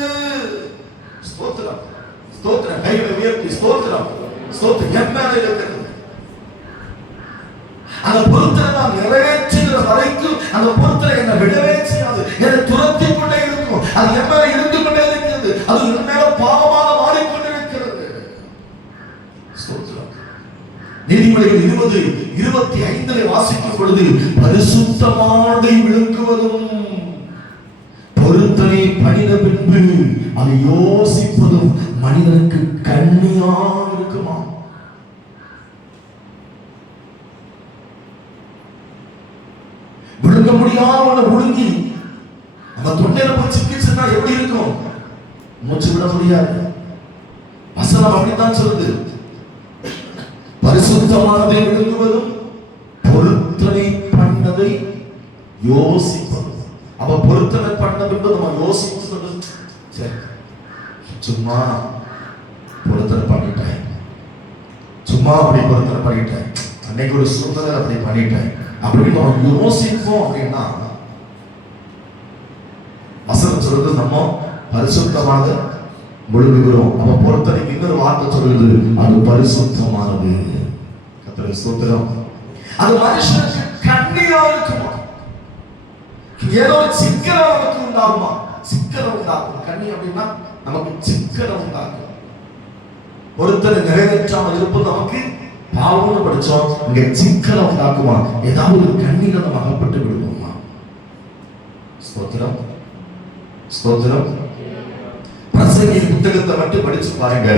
ஸ்தோத்திரம், ஸ்தோத்திரம், கைகளை உயர்த்தி ஸ்தோத்திரம், ஸ்தோத்திரம். என் மேல இருக்கிறது. அந்த பொருத்தனை நான் நிறைவேற்றுகிற வரைக்கும் அந்த பொருத்தனை என்னை விடவே செய்யாது, என்னை துரத்தி கொண்டே இருக்கும். அது என் மேல இருந்து கொண்டே இருக்கிறது, அது என் மேல பாவமாக மாறிக்கொண்டிருக்கிறது. நீதிமொழிகள் 20:25 வாசிக்கும் பொழுது, பரிசுத்தமானதை விழுங்குவதும் பொருத்தனை பண்ணின பின்பு அதை யோசிப்பதும் மனிதனுக்கு கண்ணியா இருக்குமா. விழுங்க முடியாத ஒழுங்கி நம்ம தொண்டையில போய் சிக்கிச்சுன்னா எப்படி இருக்கும்? மூச்சு விட முடியாது. வசனம் அப்படித்தான் சொல்லுது, பரிசுத்தமானதை விழுங்குவதும் பொருத்தனை பண்ணதை யோசிப்பதும். அவ பொருத்தனை பண்ண பின்பு நம்ம யோசிப்பது, சும்மா பொருத்தனை பண்ணிட்டேன், சும்மா அப்படி பொருத்தனை பண்ணிட்டேன், அன்னைக்கு ஒரு சூழ்நிலை அப்படி பண்ணிட்டேன் அப்படின்னு நம்ம யோசிப்போம். அப்படின்னா வசனம் சொல்றது நம்ம பரிசுத்தமானதை முழுங்குகிறோம். நம்ம பொருத்தனைக்கு இன்னொரு வார்த்தை சொல்லுது, அது பரிசுத்தமானது. கர்த்தருக்கு ஸ்தோத்திரம். அது மனுஷனுக்கு கண்ணீரா இருக்குமா? ஏதோ சிக்கனம் நமக்கு உண்டாகுமா? சிக்கனம் உண்டாகும். கண்ணி அப்படின்னா நமக்கு சிக்கனம் உண்டாகும். ஒருத்தரை நிறைவேற்றாமல் இருப்பது நமக்கு பாவம்னு படிச்சோம். இங்க சிக்கனம் உண்டாக்குமா? ஏதாவது ஒரு கண்ணீரை நம்ம அகப்பட்டு விடுவோமா? ஸ்தோத்திரம், ஸ்தோத்திரம். பிரசங்கி புத்தகத்தை மட்டும் படிச்சு பாருங்க.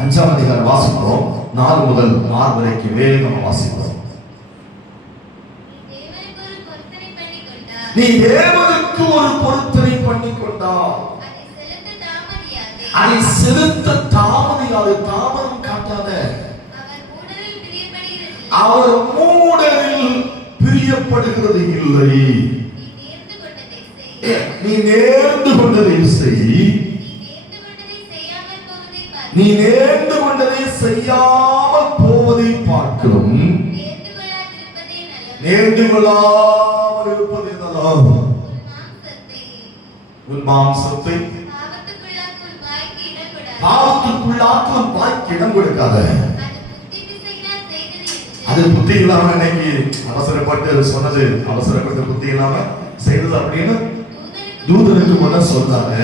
5ஆம் அதிகாரம் வாசிக்கிறோம். 4 முதல் 6 வரைக்கும் வேகமா வாசிக்கிறோம். நீ தேவனுக்கு ஒரு பொருத்தனை பண்ணி கொண்டா, அதை செலுத்த தாமதியாது. தாமதம் காட்டாத. அவர் மூடரில் பிரியப்படுகிறது இல்லை. நீ நேர்ந்து கொண்டதை செய். நீ நேர்ந்து கொண்டதை செய்யாமல் போவதை பார்க்கிறோம். நேர்ந்து கொள்ளாமல் இருப்பதே நலம். உன் மாம்சத்தை பாவத்துக்குள்ளாக்கும் வாய்க்கு இடம் கொடுக்காத. அது புத்தி இல்லாம இன்னைக்கு அவசரப்பட்டு சொன்னது, அவசரப்பட்டு புத்தி இல்லாம செய்தது அப்படின்னு தூதனுக்கு முன்ன சொன்னாங்க.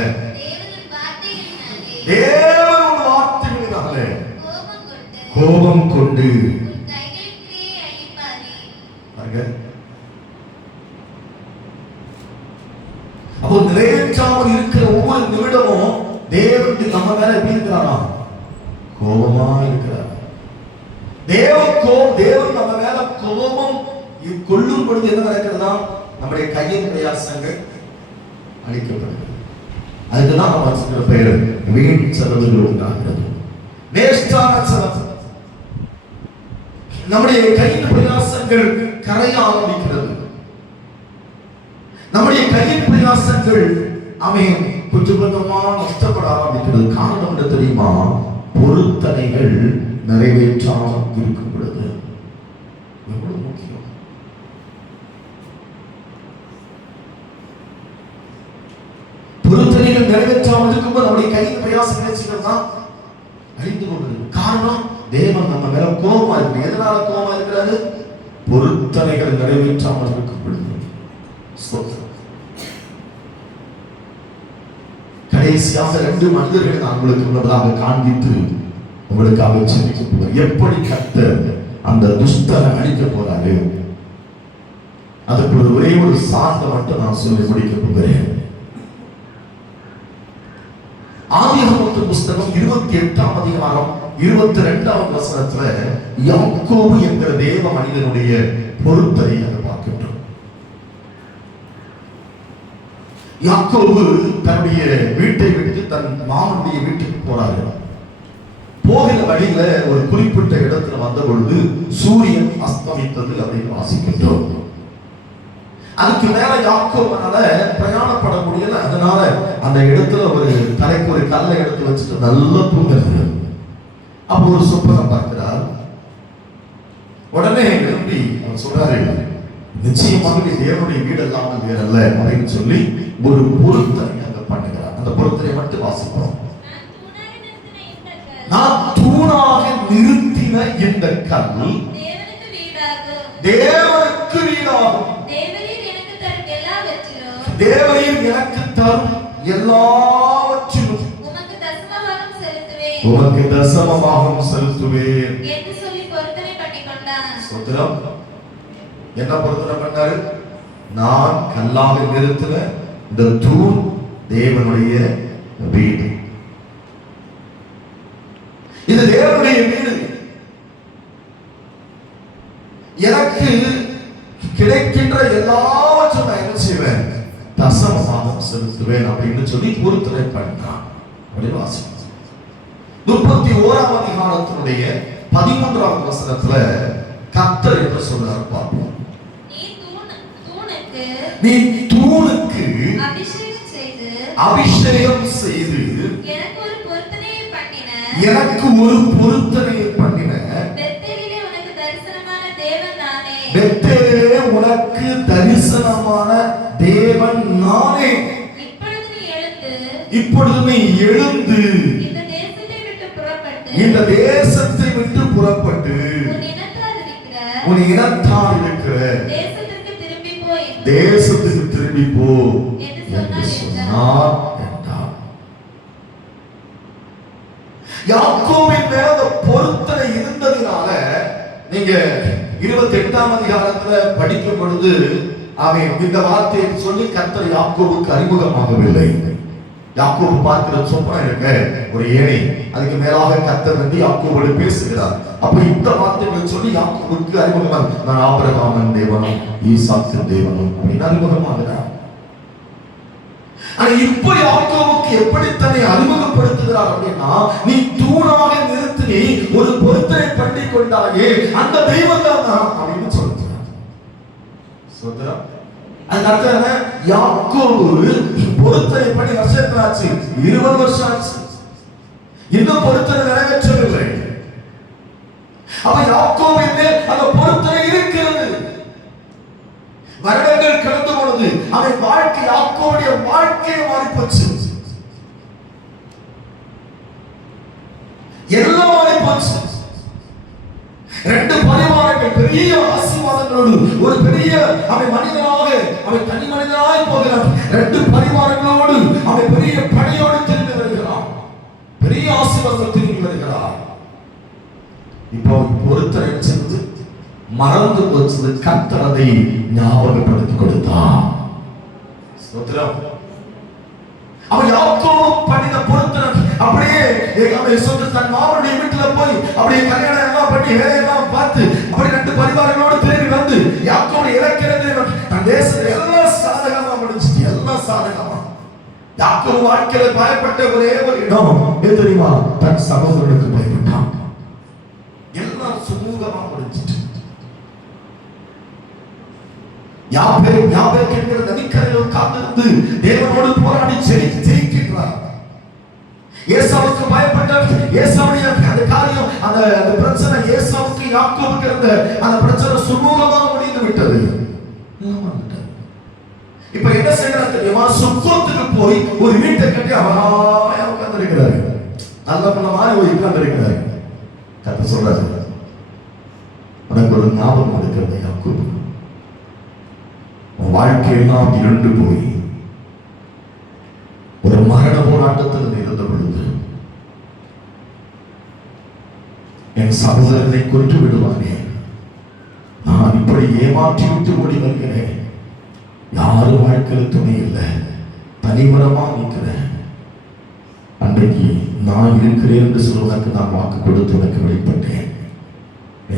தேவன் வார்த்தைகளினால கோபம் கொண்டு அப்போ நிறைவேற்றாமல் இருக்கிற ஒவ்வொரு நிமிடமும் தேவனுக்கு நம்ம மேல எப்படி இருக்கிறாரா? கோபமா இருக்கிறார். தேவன் நம்ம மேல கோபம் கொள்ளும் பொழுது என்ன நடக்கிறதா? நம்முடைய கையின் பிரயாசங்கள் அழிக்கப்படுகிறது. அதுக்குதான் நம்ம வச்சுக்கிற பெயர் வீண் செலவுகள் உண்டாகிறது. வேஸ்டான செலவு. நம்முடைய கையின் பிரயாசங்கள் கரைய ஆரம்பிக்கிறது. நம்முடைய கையின் பிரயாசங்கள் அவன் கொஞ்சம் கொஞ்சமா நஷ்டப்பட ஆரம்பிக்கிறது. காரணம் என்ன தெரியுமா? பொருத்தனைகள் நிறைவேற்றாமல் இருக்கும் பொழுது. எவ்வளவு முக்கியம். பொருத்தனைகள் நிறைவேற்றாமல் இருக்கும்போது நம்முடைய கையின் பிரயாச நிகழ்ச்சிகள் தான் அழிந்து கொண்டிருக்கு. காரணம், தேவன் நம்ம மேல கோபமா இருக்கு. எதனால கோபமா இருக்கிறாரு? பொருத்தனைகள் நிறைவேற்றாமல் இருக்கும் பொழுது. கடைசியாக 2 மனிதர்களை நான் உங்களுக்கு முன்னதாக காண்பித்து உங்களுக்காக சிந்திக்க போகிறேன். எப்படி கர்த்தர் அந்த துஷ்டனை அழிக்க போறாரு, அதுக்கு ஒரே ஒரு சார்ந்த மட்டும் நான் சொல்லி முடிக்க போகிறேன். ஆதியாகமத்தின் புஸ்தகம் 28ஆம் அதிகாரம் 22ஆம் வசனத்துல யாக்கோபு என்கிற தேவ மனிதனுடைய பொருத்தனை அதை பார்க்கின்றோம். யாக்கோபு தன்னுடைய வீட்டை விட்டு தன் மாமனுடைய வீட்டுக்கு போறாரு. போகிற வழியில ஒரு குறிப்பிட்ட இடத்துல வந்த பொழுது சூரியன் அஸ்தமித்தது அப்படின்னு வாசிக்கின்றோம். அதுக்கு மேல யாக்கோபனால பிரயாணப்பட முடியல. அதனால அந்த இடத்துல ஒரு தலைக்கு ஒரு கல்லை எடுத்து வச்சுட்டு நல்லா தூங்குறாரு. அப்போ ஒரு சொப்பனம் பார்க்கிறார். உடனே எழுப்பி அவர் சொல்றாரு, நிச்சயமாக நீ தேவனுடைய வீடு இல்லாமல் வேறல்ல அப்படின்னு சொல்லி ஒரு பொருத்தனை அங்க பண்ணுகிறார். அந்த பொருத்தனை மட்டும் வாசிக்கிறோம். நான் தூணாக நிறுத்தின இந்த கல் தேவனுக்கு வீடாகும். தேவரீர் எனக்கு தரும் எல்லாவற்றிலும் உமக்கு தசமபாகம் செலுத்துவேன் என்று சொல்லி பொருத்தனை பண்ணிக்கொண்டான். ஸ்தோத்திரம். என்ன பொருத்தனை பண்ணாரு? நான் கல்லாக நிறுத்தின இந்த தூண் தேவனுடைய வீடு. இது தேவனுடைய வீடு. எனக்கு கிடைக்கின்ற எல்லாவற்றையும் நான் என்ன செய்வேன்? தசமபாகம் செலுத்துவேன் அப்படின்னு சொல்லி பொருத்தனை பண்ணான். 31ஆம் அதிகாரத்தினுடைய 13ஆம் வசனத்துல கர்த்தர் என்ன சொல்றாரு பார்ப்போம். நீ தூணுக்கு அபிஷேகம் செய்து எனக்கு ஒரு பொருத்தனையை பண்ணின பெத்தேலிலே உனக்கு தரிசனமான தேவன் நானே. இப்பொழுது நீ எழுந்து இந்த தேசத்தை விட்டு புறப்பட்டு உன் இனத்தால் இருக்கிற தேசத்துக்கு திரும்பி போ என்று என்று சொன்னார் என்றார். யாக்கோபின் மேல அந்த பொருத்தனை இருந்ததினால நீங்க 28ஆம் அதிகாரத்துல படிக்கும் பொழுது அவன் இந்த வார்த்தையை சொல்லி கர்த்தர் யாக்கோபுக்கு அறிமுகமாகவில்லை. யாக்கோபு பார்க்கிற சொப்பனம் இருக்க ஒரு ஏணி, அதுக்கு மேலாக கர்த்தர் வந்து யாக்கோபோடு பேசுகிறார். அப்ப இந்த வார்த்தைகளை சொல்லி யாக்கோபுக்கு அறிமுகமாக, நான் ஆபிரகாமின் தேவனும் ஈசாக்கின் தேவனும் அப்படின்னு அறிமுகமாகிறார். ஆனா இப்ப யாக்கோபுக்கு எப்படி தன்னை அறிமுகப்படுத்துகிறார் அப்படின்னா, நீ தூணாக நிறுத்தி நீ ஒரு பொருத்தனை பண்ணி கொண்டாயே அந்த தெய்வம் தான் அப்படின்னு சொல்லுகிறார். அதுக்கு அர்த்தம் என்ன? யாக்கோபு பொருத்தனை பண்ணி வருஷத்துல ஆச்சு, 20 வருஷம் ஆச்சு, இன்னும் பொருத்தனை நிறைவேற்றவில்லை. அப்ப யாக்கோபு அந்த பொருத்தனை இருக்கிறது. வருடங்கள் கடந்து போனது, அவன் வாழ்க்கை, யாக்கோபுடைய வாழ்க்கையை மாறி போச்சு, எல்லாம் மாறி போச்சு. 2 பரிமாணங்கள், பெரிய ஆசீர்வாதங்களோடு ஒரு பெரிய அவன் மனிதனாக, அவன் தனி மனிதனாய் போகிறான். 2 பரிமாணங்களோடு அவன் பெரிய பணியோடு திரும்பி வருகிறான், பெரிய ஆசீர்வாதம் திரும்பி வருகிறான். இப்போ பொருத்தனை சென்று மறந்து போச்சது, கர்த்தர் அதை ஞாபகப்படுத்தி கொடுத்தார். அவன் யாக்கோபு பண்ணின பொருத்தனை அப்படியே அவன் சொந்த தன் மாமனுடைய வீட்டுல போய் அப்படியே கல்யாணம் எல்லாம் பண்ணி வேலையெல்லாம் பார்த்து அப்படி 2 பரிவாரங்களோடு திரும்பி வந்து யாக்கோபு இறக்கிறது தன் தேசத்துல எல்லாம் சாதகமா முடிஞ்சு, எல்லாம் சாதகமா. யாக்கோபு வாழ்க்கையில பயப்பட்ட ஒரே ஒரு இடம் எது தெரியுமா? தன் சகோதரனுக்கு பயப்பட்டான். எல்லாம் சுமூகமா முடிஞ்சிட்டு யாபேக் என்கிற நதிக்கரையில் உட்கார்ந்திருந்து தேவனோடு போராடி ஜெயிக்கிறார். ஏசாவுக்கு பயப்பட்டார். ஏசாவுடைய அந்த காரியம், அந்த பிரச்சனை, ஏசாவுக்கு யாக்கோபுக்கு இருந்த அந்த பிரச்சனை சுமூகமாக முடிந்து விட்டது. இப்ப என்ன செய்யறாரு தெரியுமா? சுக்கோத்துக்கு போய் ஒரு வீட்டை கட்டி அவராயா உட்கார்ந்து இருக்கிறாரு, நல்ல பண்ண மாதிரி ஒரு உட்கார்ந்து இருக்கிறாரு. கத்த சொல்றாரு, உனக்கு ஒரு ஞாபகம் இருக்கிறது யாக்கோபு, வாழ்க்கையெல்லாம் இருண்டு போய் ஒரு மரண போராட்டத்தில் இருந்த பொழுது என் சகோதரனை கொன்று விடுவானே, நான் இப்படி ஏமாற்றி விட்டு ஓடி வருகிறேன், யாரும் வாழ்க்கையில் துணை இல்லை, தனிமரமா நிற்கிறேன். அன்றைக்கு நான் இருக்கிறேன் என்று சொல்வதற்கு நான் வாக்கு கொடுத்து உனக்கு வெளிப்பட்டேன்.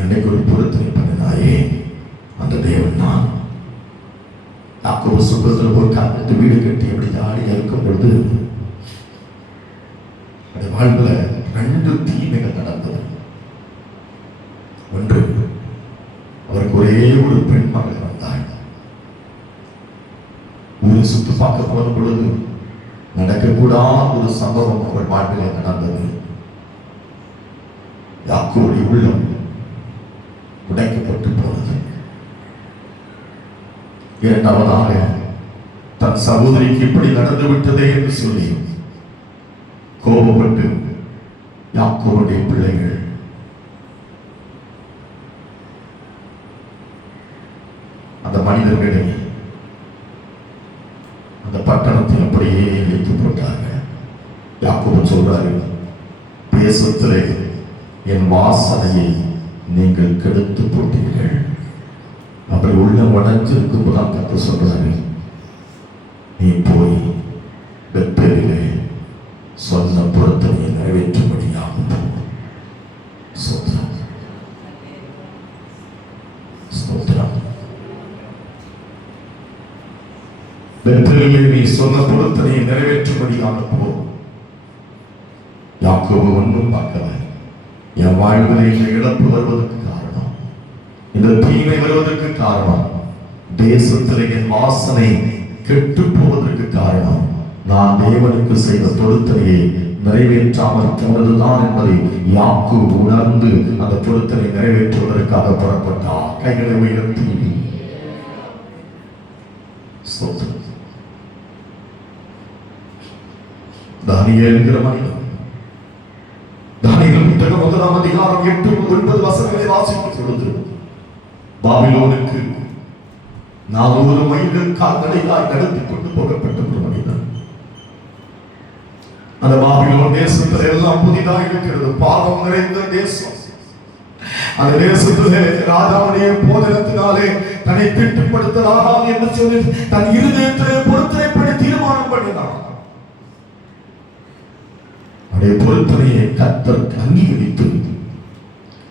என்னைக்கு ஒரு பொருத்தனை பண்ணினாயே அந்த தேவன் நான். யாக்கோபு சுகத்தில் போய் காத்து வீடு கட்டி அப்படி ஜாலியாக இருக்கும் பொழுது அந்த வாழ்வுல 2 தீமைகள் நடந்தது. ஒன்று, அவருக்கு ஒரே ஒரு பெண் மகள் வந்தாள். ஊரை சுற்றி பார்க்க போன பொழுது நடக்கக்கூடாத ஒரு சம்பவம் அவள் வாழ்வில நடந்தது. யாக்கோபுடைய உள்ளம் உடைக்கப்பட்டு போனது. இரண்டாவதாக, தன் சகோதரிக்கு இப்படி நடந்து விட்டதே என்று சொல்லி கோபப்பட்டு யாக்கோபுடைய பிள்ளைகள் அந்த மனிதர்களை அந்த பட்டணத்தில் அப்படியே இழுத்து போட்டார்கள். யாக்கோபு சொல்றாரு, தேசத்திலே என் வாசனையை நீங்கள் கெடுத்து போட்டீர்கள். அப்படி உள்ள உடஞ்சிருக்கும் போதான் கத்து சொல்றாரு, நீ போய் பெத்தேலிலே சொன்ன பொருத்தனையை நிறைவேற்றும்படியாக போ. பெத்தேலிலே நீ சொன்ன பொருத்தனையை நிறைவேற்றும்படியாக போ. யாக்கோபு ஒன்றும் பார்க்கல. என் வாழ்வில் இந்த இழப்பு வருவதற்கு காரணம், இந்த தீமை வருவதற்கு காரணம், தேசத்திலே என் வாசனை கெட்டு போவதற்கு காரணம், நான் தேவனுக்கு செய்த பொருத்தனையை நிறைவேற்றாமல் போனதுதான் என்பதை யாக்கோபு உணர்ந்து அந்த பொருத்தனை நிறைவேற்றுவதற்காக புறப்பட்டார். கைகளை உயர்த்தி தானியேல் என்கிற மனிதன், தானியேல் புத்தகம் 1ஆம் அதிகாரம் 8-9 வசனங்களை வாசிக்கும் பொழுது, பாபிலோனுக்கு 400 மைல்கள் கால்நடையாய் நடத்தி கொண்டு போகப்பட்ட ஒரு மனிதன். அந்த பாபிலோன் தேசத்தில் எல்லாம் புதிதாக இருக்கிறது, பாவம் நிறைந்த தேசம். அந்த தேசத்திலே ராஜாவுடைய போதனத்தினாலே தன்னை திட்டுப்படுத்தலாகாது என்று சொல்லி தன் இருதயத்திலே பொருத்தனைப்படி தீர்மானம் பண்ணினான். அவருடைய பொருத்தனையை கர்த்தர் அங்கீகரித்து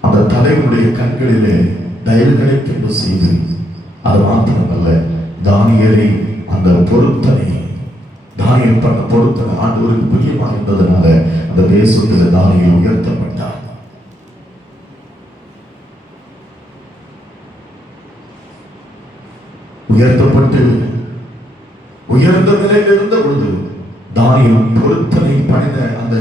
அந்த தலைவனுடைய கண்களிலே தயவு கிடைக்க செய்து, அது மாத்திரமல்ல, தானியேலை அந்த பொருத்தனை, தானியேல் பண்ண பொருத்தனை ஆண்டவருக்கு பிரியமாக இருந்ததனால அந்த தேசத்தில் தானியேல் உயர்த்தப்பட்டார். உயர்த்தப்பட்டு உயர்ந்த நிலையில் இருந்த பொழுது தானியேல் பொருத்தனை பண்ணின அந்த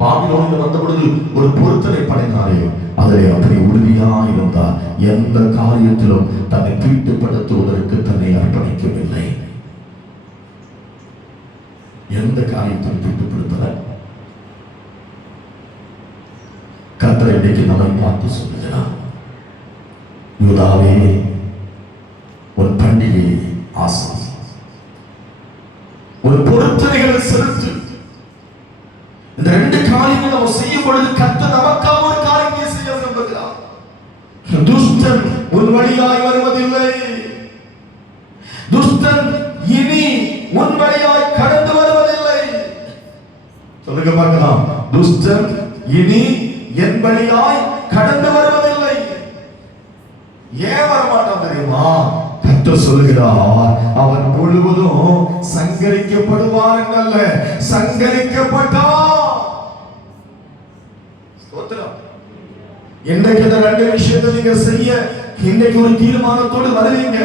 பாபிலோனில் வந்த பொழுது ஒரு பொருத்தனை பண்ணினாரே, அதிலே அப்படி உறுதியாக இருந்தார். எந்த காரியத்திலும் தன்னை தீட்டுப்படுத்துவதற்கு தன்னை அர்ப்பணிக்கவில்லை. எந்த காரியத்திலும் தீட்டுப்படுத்தல. கர்த்தர் இன்றைக்கு நம்மை பார்த்து சொல்லுகிறார், யூதாவே, ஒரு பண்டிகை ஆசை, ஒரு பொருத்தனைகளை செலுத்து. இந்த 2 காரியங்கள் நம்ம செய்யும் பொழுது கர்த்தர் நமக்காக ஒரு காரியத்தை செய்ய விரும்புகிறார். துஷ்டன் உன் வழியாய் வருவதில்லை, துஷ்டன் இனி உன் வழியாய் கடந்து வருவதில்லை. சொல்லுங்க பார்க்கலாம், துஷ்டன் இனி என் வழியாய் கடந்து வருவதில்லை. ஏன் வரமாட்டான் தெரியுமா? கர்த்தர் சொல்லுகிறார், அவன் முழுவதும் சங்கரிக்கப்படுவார் என்றல்ல, சங்கரிக்கப்பட்டார். இன்றைக்கு இந்த 2 விஷயத்தை நீங்க செய்ய இன்னைக்கு ஒரு தீர்மானத்தோடு வருவீங்க.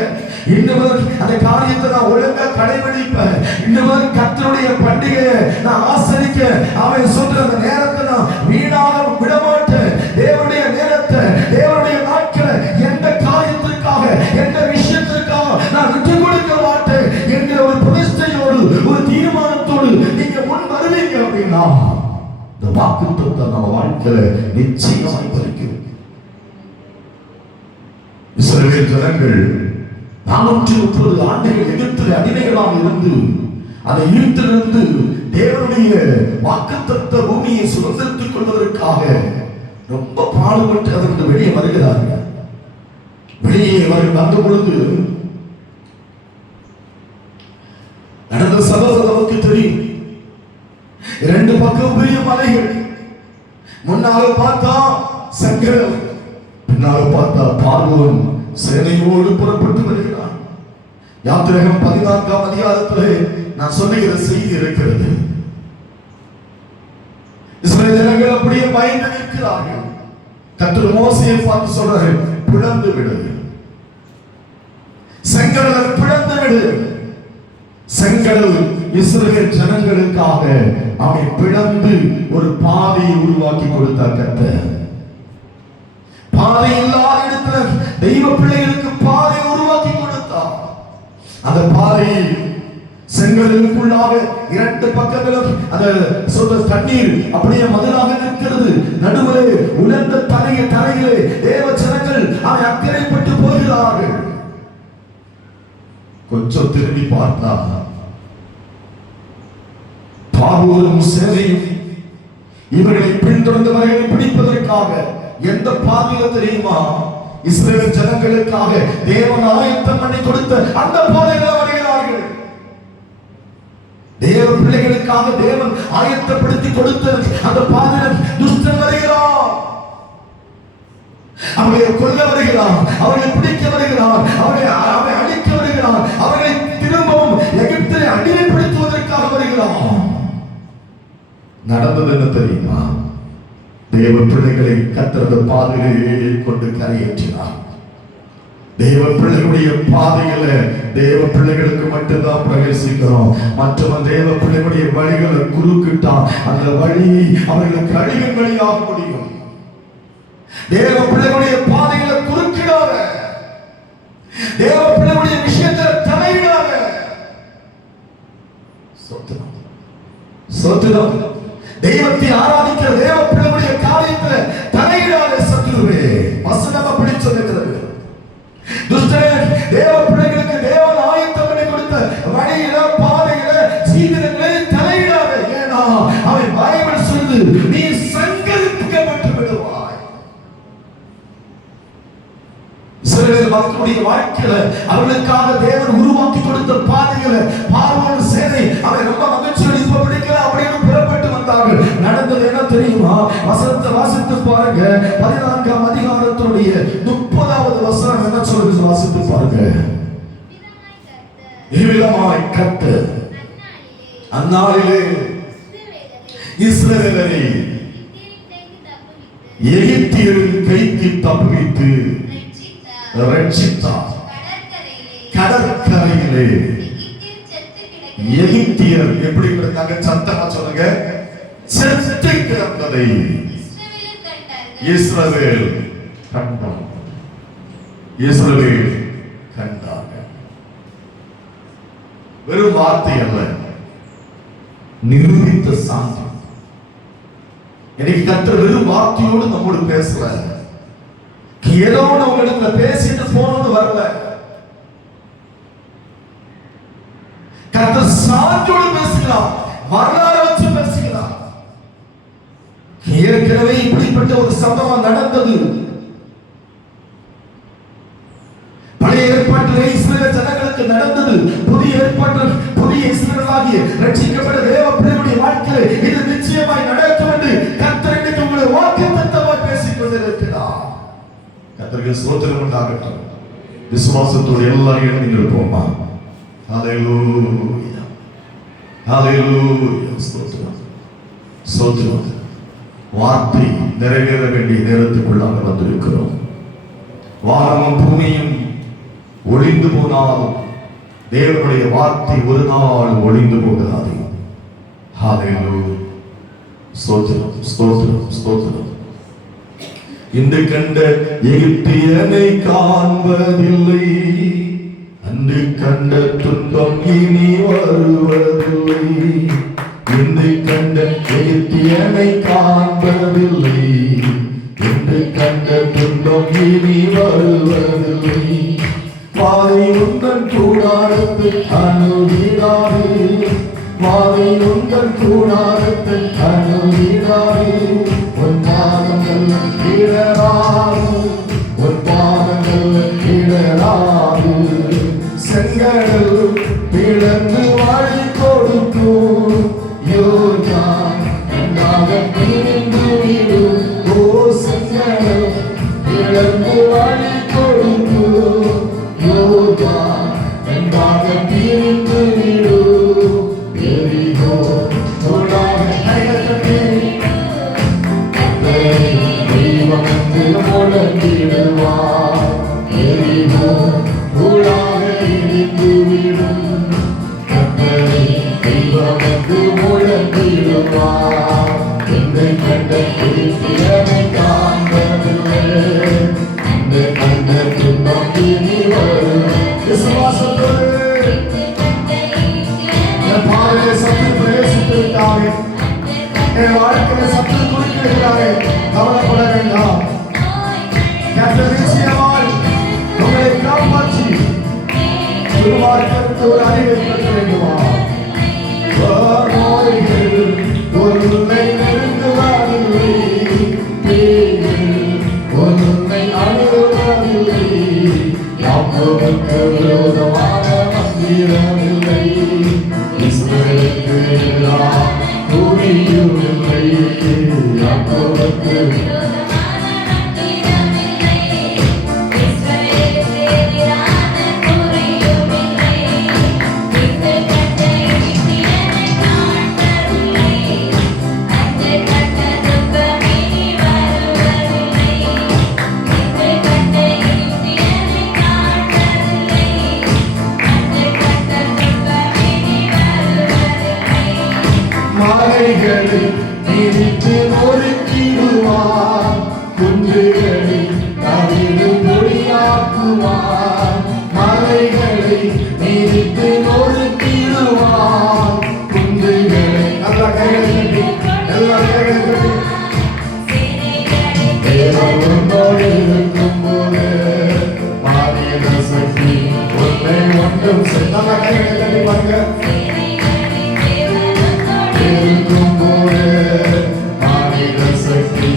இன்னும் அந்த காரியத்தை நான் ஒழுங்கா கடைபிடிப்பேன். இன்னும் கர்த்தருடைய பண்டிகையை நான் ஆசரிக்க அவன் சொல்ற அந்த நேரத்தை நான் வீணாக விடமாட்டேன். தேவனுடைய நேரத்தை, தேவனுடைய நாட்களை எந்த காரியத்திற்காக, எந்த விஷயத்திற்காக நான் விட்டு கொடுக்க மாட்டேன் என்கிற ஒரு பிரதிஷ்டையோடு, ஒரு தீர்மானத்தோடு நீங்க முன் வருவீங்க அப்படின்னா இந்த வாக்குத்தத்தம் நம்ம வாழ்க்கையில நிச்சயமாய் பலிக்கும். இஸ்ரவேல் ஜனங்கள் 430 ஆண்டுகள் எகிப்தில் அடிமைகளாக இருந்து அந்த எகிப்திலிருந்து தேவனுடைய வாக்குத்தத்த பூமியை சுதந்திரித்துக் கொள்வதற்காக ரொம்ப பாடுபட்டு அதற்கு வெளியே வருகிறார்கள். வெளியே வந்த பொழுது நடந்த சம்பவம் நமக்கு தெரியும். 2 பக்கம் பெரிய மலைகள், முன்னால பார்த்தா சங்கடம், பின்னால பார்த்தா பார்வோன் சேனையோடு புறப்பட்டு வருகிறான். யாத்திரைகள் 14ஆம் அதிகாரத்திலே நான் சொல்லுகிற செய்தி இருக்கிறது. இஸ்ரவேல் ஜனங்கள் அப்படியே பயந்து நிற்கிறார்கள். கர்த்தர் மோசேயை பார்த்து சொல்றாரு, பிளந்து விடு, செங்கடலை பிளந்து விடு. செங்கடல் இஸ்ரவேல் ஜனங்களுக்காக அவன் பிளந்து ஒரு பாதையை உருவாக்கி கொடுத்தார். கர்த்தர் பாதை இல்லாத இடத்துல தெய்வ பிள்ளைகளுக்கு பாதை உருவாக்கி கொடுத்தார். அந்த பாதையை செங்கடலுக்குள்ளாக 2 பக்கங்களும் அந்த சொந்த தண்ணீர் அப்படியே மதிலாக நிற்கிறது. நடுவிலே உலர்ந்த தரையிலே தேவ ஜனங்கள் அதை அக்கறைப்பட்டு போகிறார்கள். கொஞ்சம் திரும்பி பார்த்தா பார்வோனும் சேனையும் இவர்களை பின்தொடர்ந்தவர்களை பிடிப்பதற்காக எந்த பாதையில தெரியுமா? இஸ்ரவேல் ஜனங்களுக்காக தேவன் ஆயத்தம் பண்ணி கொடுத்த அந்த பாதையில வருகிறார்கள். தேவ பிள்ளைகளுக்காக தேவன் ஆயத்தப்படுத்தி கொடுத்த அந்த பாதையில் துஷ்டன் வருகிறான். அவர்களை கொல்ல வருகிறான், அவர்களை பிடிக்க வருகிறான், அவர்களை அழிக்க வருகிறான், அவர்களை திரும்பவும் எகிப்திலே அடிமைப்படுத்துவதற்காக வருகிறான். நடந்தது என்ன தெரியுமா? தேவ பிள்ளைகளை கர்த்தர் பாதையிலே கொண்டு கரையேற்றினார். தேவ பிள்ளைகளுடைய பாதையில தேவ பிள்ளைகளுக்கு மட்டும்தான் பிரவேசிக்கிறோம். மற்றவன் தேவ பிள்ளைகளுடைய வழிகளை குறுக்கிட்டான், அந்த வழி அவர்களுக்கு அழிவின் வழியாக முடியும். தேவ பிள்ளைகளுடைய பாதைகளை குறுக்கிடாத, தேவ பிள்ளைகளுடைய விஷயத்தில் தலையிடாத. சோத்திரம். தெய்வத்தை ஆராதிக்கிற தேவ பிள்ளைகளுடைய காரியத்தில் தலையிடாத சத்துருவே. வசனம் அப்படி சொல்லுகிறது. துஷ்டனே, தேவ பிள்ளைகளுக்கு இஸ்ரவேல் மக்களுடைய வாழ்க்கையில அவர்களுக்காக தேவன் உருவாக்கி கொடுத்த பாதையில பார்வோன் சேனை அவன் ரொம்ப மகிழ்ச்சியோடு இப்ப பிடிக்கல அப்படின்னு புறப்பட்டு வந்தார்கள். நடந்தது என்ன தெரியுமா? வசனத்தை வாசித்து பாருங்க. 14ஆம் அதிகாரத்துடைய 30வது வசனம் என்ன சொல்லுது? வாசித்து பாருங்க. இவ்விதமாய் கர்த்தர் அந்நாளிலே இஸ்ரவேலரை எகிப்தியரின் கைக்கு தப்புவித்து ரட்சித்தார். கடற்கரையிலே எகிப்தியர் எப்படி இருந்தாங்க? சத்தமா சொல்லுங்க. செத்து கிடந்ததை இஸ்ரவேல் கண்டார். இஸ்ரவேல் கண்டார்கள். வெறும் வார்த்தை அல்ல, நிரூபித்த சான்று. இன்னைக்கு கர்த்தர் வெறும் வார்த்தையோடு நம்மோடு பேசல. ஏதோ உங்களிடத்துல பேசிட்டு போனது வரல. கர்த்தர் சான்றோடு பேசுகிறார், வரலாறு வச்சு பேசுகிறார். ஏற்கனவே இப்படிப்பட்ட ஒரு சம்பவம் நடந்தது. பழைய ஏற்பாட்டிலே இஸ்ரவேல் ஜனங்களுக்கு நடந்தது. புதிய ஏற்பாட்டில் புதிய இஸ்ரவேலாகிய ரட்சிக்கப்பட்ட தேவ பிள்ளைகளுடைய வாழ்க்கையிலே இது நிச்சயமாய் நடக்கும் என்று கர்த்தர் இன்னைக்கு உங்களை வாக்குத்தத்தமாய் பேசிக் கொண்டிருக்கிறார். கர்த்தருக்கு ஸ்தோத்திரம் உண்டாகட்டும். விசுவாசத்தோடு எல்லாரும் எழுந்து நிற்போமா? ஹல்லேலூயா, ஹல்லேலூயா. ஸ்தோத்திரம், ஸ்தோத்திரம். வார்த்தை நிறைவேற வேண்டிய நேரத்துக்குள்ளாக வந்திருக்கிறோம். வானமும் பூமியும் ஒளிந்து போனாலும் தேவனுடைய வார்த்தை ஒரு நாள் ஒளிந்து போகாது. ஹல்லேலூயா. ஸ்தோத்திரம், ஸ்தோத்திரம், ஸ்தோத்திரம். இன்று கண்ட எகிப்தியனை காண்பதில்லை, அன்று கண்ட துன்பம் இனி வருவதில்லை. இன்று கண்ட எகிப்தியனை காண்பதில்லை, இன்று கண்ட துன்பம் இனி வருவதில்லை. வாதை உந்தன் கூடாரத்தில் அணுகிடாது, வாதை உந்தன் கூடாரத்தில் அணுகிடாது. உன் பாதங்கள் இடராது, உன் பாதங்கள் இடராது. செங்கடல் பிளந்து வழி கொடுக்கும், யோர்தான் நன்றாக பிரிந்து விடும். ஓ செங்கடல் பிளந்து வழி கொடுக்கும், யோர்தான் நன்றாக பிரிந்து விடும். எரிகோ தொடாத தெய்வம் என்று முழங்கிடுவார். எரிகோ தொடாத இடிந்து விடும். கர்த்தரை தெய்வம் என்று முழங்கிடுவார். என்னை கண்ட எகிப்தியனை காண்பதில்லை, என்னை கண்ட துன்பம் இனி வரும். விசுவாசத்தோடு என் பாதையை சற்று பிரவேசித்திருக்காங்க, என் வாழ்க்கையை சற்று குறிப்பிடுகிறாரே, கவலைப்பட வேண்டாம். கர்த்தர் நிச்சயமாய் உங்களை காப்பாற்றி திருவார்த்தைக்கு ஒரு அறிவை பெற்ற வேண்டுமா? நோய்கள் ஒன்றை நெருங்குவதில்லை, ஒன்றை அணுகுவதில்லை. யாக்கோபுக்கு விரோதமான மந்திரமில்லை, இஸ்ரவேலுக்கு எதிராக துணியும் இல்லை. யாக்கோபுக்கு மலைகளை நீரிட்டு நொறுக்கிடுவார், குன்றுகளை தவிடு பொடியாக்குவார். மலைகளை நீரிட்டு நொறுக்கிடுவார், குன்றுகளை நல்லா கைகளை கட்டி, எல்லா கைகளை கட்டி. தேவனோடு இருக்கும்போது மாநில சக்தி ஒன்றை ஒன்றும் நல்லா கைகளை கட்டி பாருங்க. இருக்கும்போது மாநில சக்தி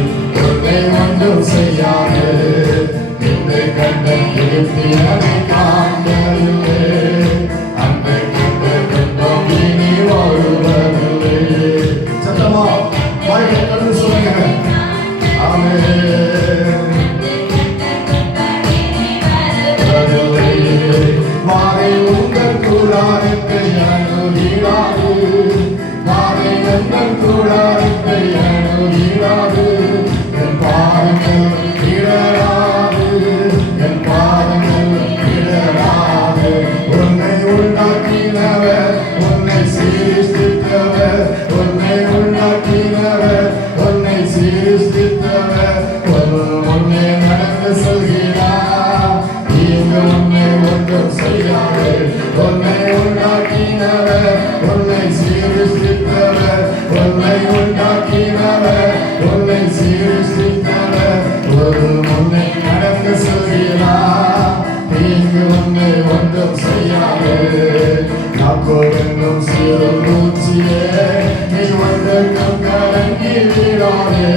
ஒன்றை ஒன்றும் செய்யாது. செல்கிறார். இங்கு உன்னை ஒன்றும் செய்யாது. உன்னை உண்டாக்கினவர், உன்னை சீர்திருத்தவர், உன்னை உண்டாக்கினவர், உன்னை சீர்திருத்தவர். ஒரு முன்னே நடந்து செல்கிறார். இங்கு உன்னை ஒன்றும் செய்யாது. யாக்கோபென்னும் சிறு பூச்சியே, நீ ஒன்றுக்கும் கலங்கி விடாதே.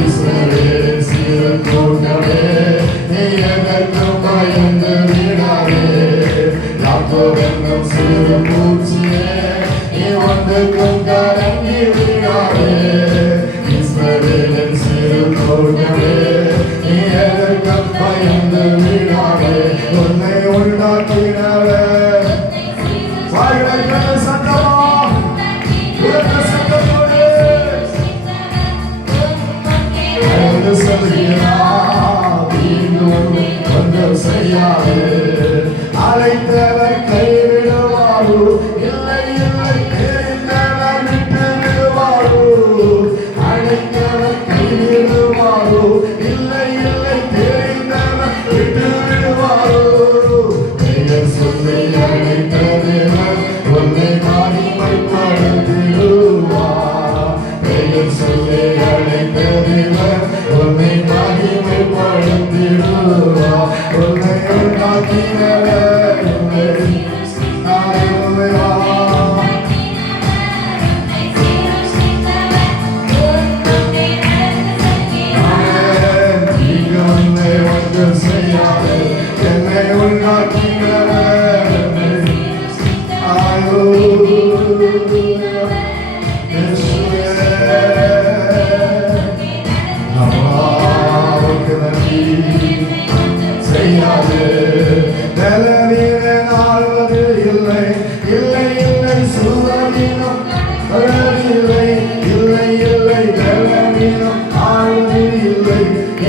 இஸ்ரவேலின் சிறு கூட்டமே, நீ எதற்கும் பயந்து விடாதே. யாக்கோபென்னும் சிறு பூச்சியே, நீ ஒன்றுக்கும் கலங்கி விடாதே. இஸ்ரவேலின் சிறு கூட்டமே, நீ எதற்கும் பயந்து விடாதே. உன்னை உண்டாக்கினவர் வாய்களை சத்தமா உரத்த சத்தத்தோடு நடந்து செல்கிறார். இங்கு உன்னை ஒன்றும் செய்யாது. அழைத்தவர் கைவிடுவாரோ? இல்லை இல்லை, தெரிந்தவர் விட்டு விடுவாரோ? அழைத்தவர் கைவிடுவாரோ? இல்லை இல்லை, தெரிந்தவர் விட்டு விடுவாரோ? பெயர் சொல்லி அழைத்தவர் உன்னை மகிமைப்படுத்திடுவார். பெயர் சொல்லி அழைத்தவர் உன்னை மகிமைப்படுத்திடுவார். உன்னை உண்டாக்கினவர் உன்னை இங்கு உன்னை ஒன்றும் செய்யாது. என்னை உண்டாக்கினவர் ஆயோ இயேசுவே, அம்மாவுக்கு நன்றி செய்யாது. பலவீனன் ஆழ்வது இல்லை, இல்லை இல்லை, சுகவீனம் தொடர்வதில்லை, இல்லை இல்லை, பலவீனம் ஆழ்வது இல்லை,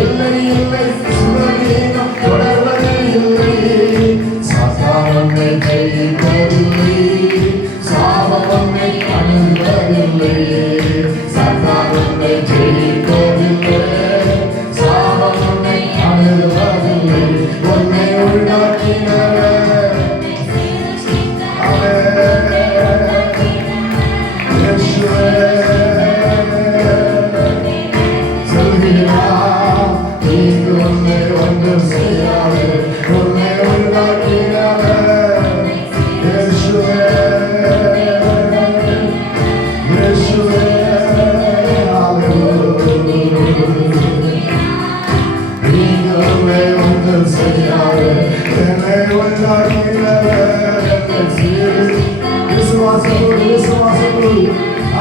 இல்லை இல்லை, சுகவீனம் தொடர்வது இல்லை. சாத்தானை ஜெயிப்பதில்லை, சாபனை அணுவதில்லை. சாத்தானை ஜெயிப்பதில்லை, சாபனை அணுவதில்லை. உன்னை உண்டாக்கினவர் அவர் இயேசுவே. செல்கிறார். இங்கு உன்னை ஒன்றும் செய்யாது. உன்னை உண்டாக்கினவர் இயேசுவே, இயேசுவே. இங்கு உன்னை ஒன்றும் செய்யாது. என்னை உண்டாக்கினவர் என்னை சீர் விசுவாசத்தோடு விசுவாசத்தோடு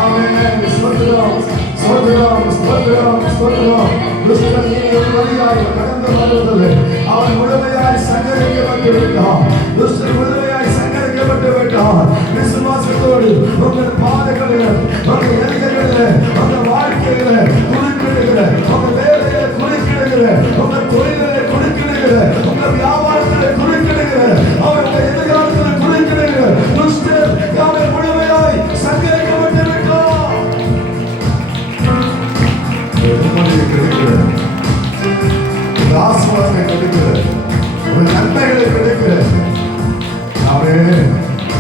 ஆமென். ஸ்தோத்திரம் ஸ்தோத்திரம் ஸ்தோத்திரம் ஸ்தோத்திரம். துஷ்டன் இனி ஒரு வழியாக கடந்து வருவதில்லை. அவன் முழுமையாய் சங்கரிக்கப்பட்டு விட்டான். துஷ்டன் முழுமையாய் சங்கரிக்கப்பட்டு விட்டான். விசுவாசத்தோடு உங்கள் பாதைகளில், உங்கள் எல்கைகளில், உங்கள் வாழ்க்கையில குறுக்கிடுகிற, உங்கள் வேலையில குறுக்கிடுகிற, உங்கள் தொழிலில குறுக்கிடுகிற, உங்கள் வியாபாரத்தில குறுக்கிடுகிற, அவருடைய எதிர்காலத்தில் குறுக்கிடுகிற துஷ்டன் அவன் முழுமையாய் சங்கரிக்கப்பட்டு விட்டான். கிடைக்கிற ஆசீர்வாதங்களை கிடைக்கிற நன்மைகளை கிடைக்கிற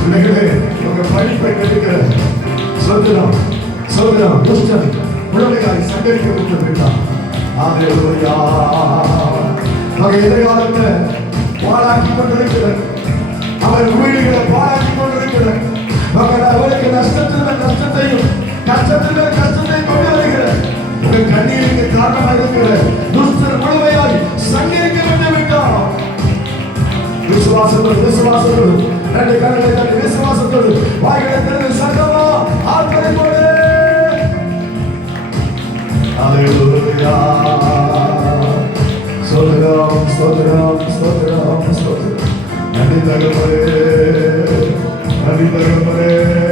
பிள்ளைகளே, உங்க படிப்பை கிடைக்கிற சொல்கிறோம் சொல்கிறோம். துஷ்டன் முழுமையாய் சங்கரிக்கப்பட்டு விட்டான். ஹல்லேலூயா. அவன் எதிர்காலத்தை பாழாக்கி கொண்டிருக்கிற, அவன் வீடுகளை பாழாக்கி கொண்டிருக்கிற, அவருக்கு நஷ்டத்தில் நஷ்டத்தையும் கஷ்டத்தில் கஷ்டத்தை கொண்டு வருகிற, உங்க கண்ணீருக்கு காரணமாக இருக்கிற துஷ்டர் முழுமையாய் சங்கரிக்கப்பட்டு விட்டான். விசுவாசத்தோடு விசுவாசத்தோடு ரெண்டு கரங்களை தட்டி விசுவாசத்தோடு வாய்களை திறந்து சத்தமா ஆர்ப்பரிப்போடு ஹல்லேலூயா. ஸ்தோத்திரம் ஸ்தோத்திரம் ஸ்தோத்திரம் ஸ்தோத்திரம். நன்றி தகப்பனே, நன்றி தகப்பனே.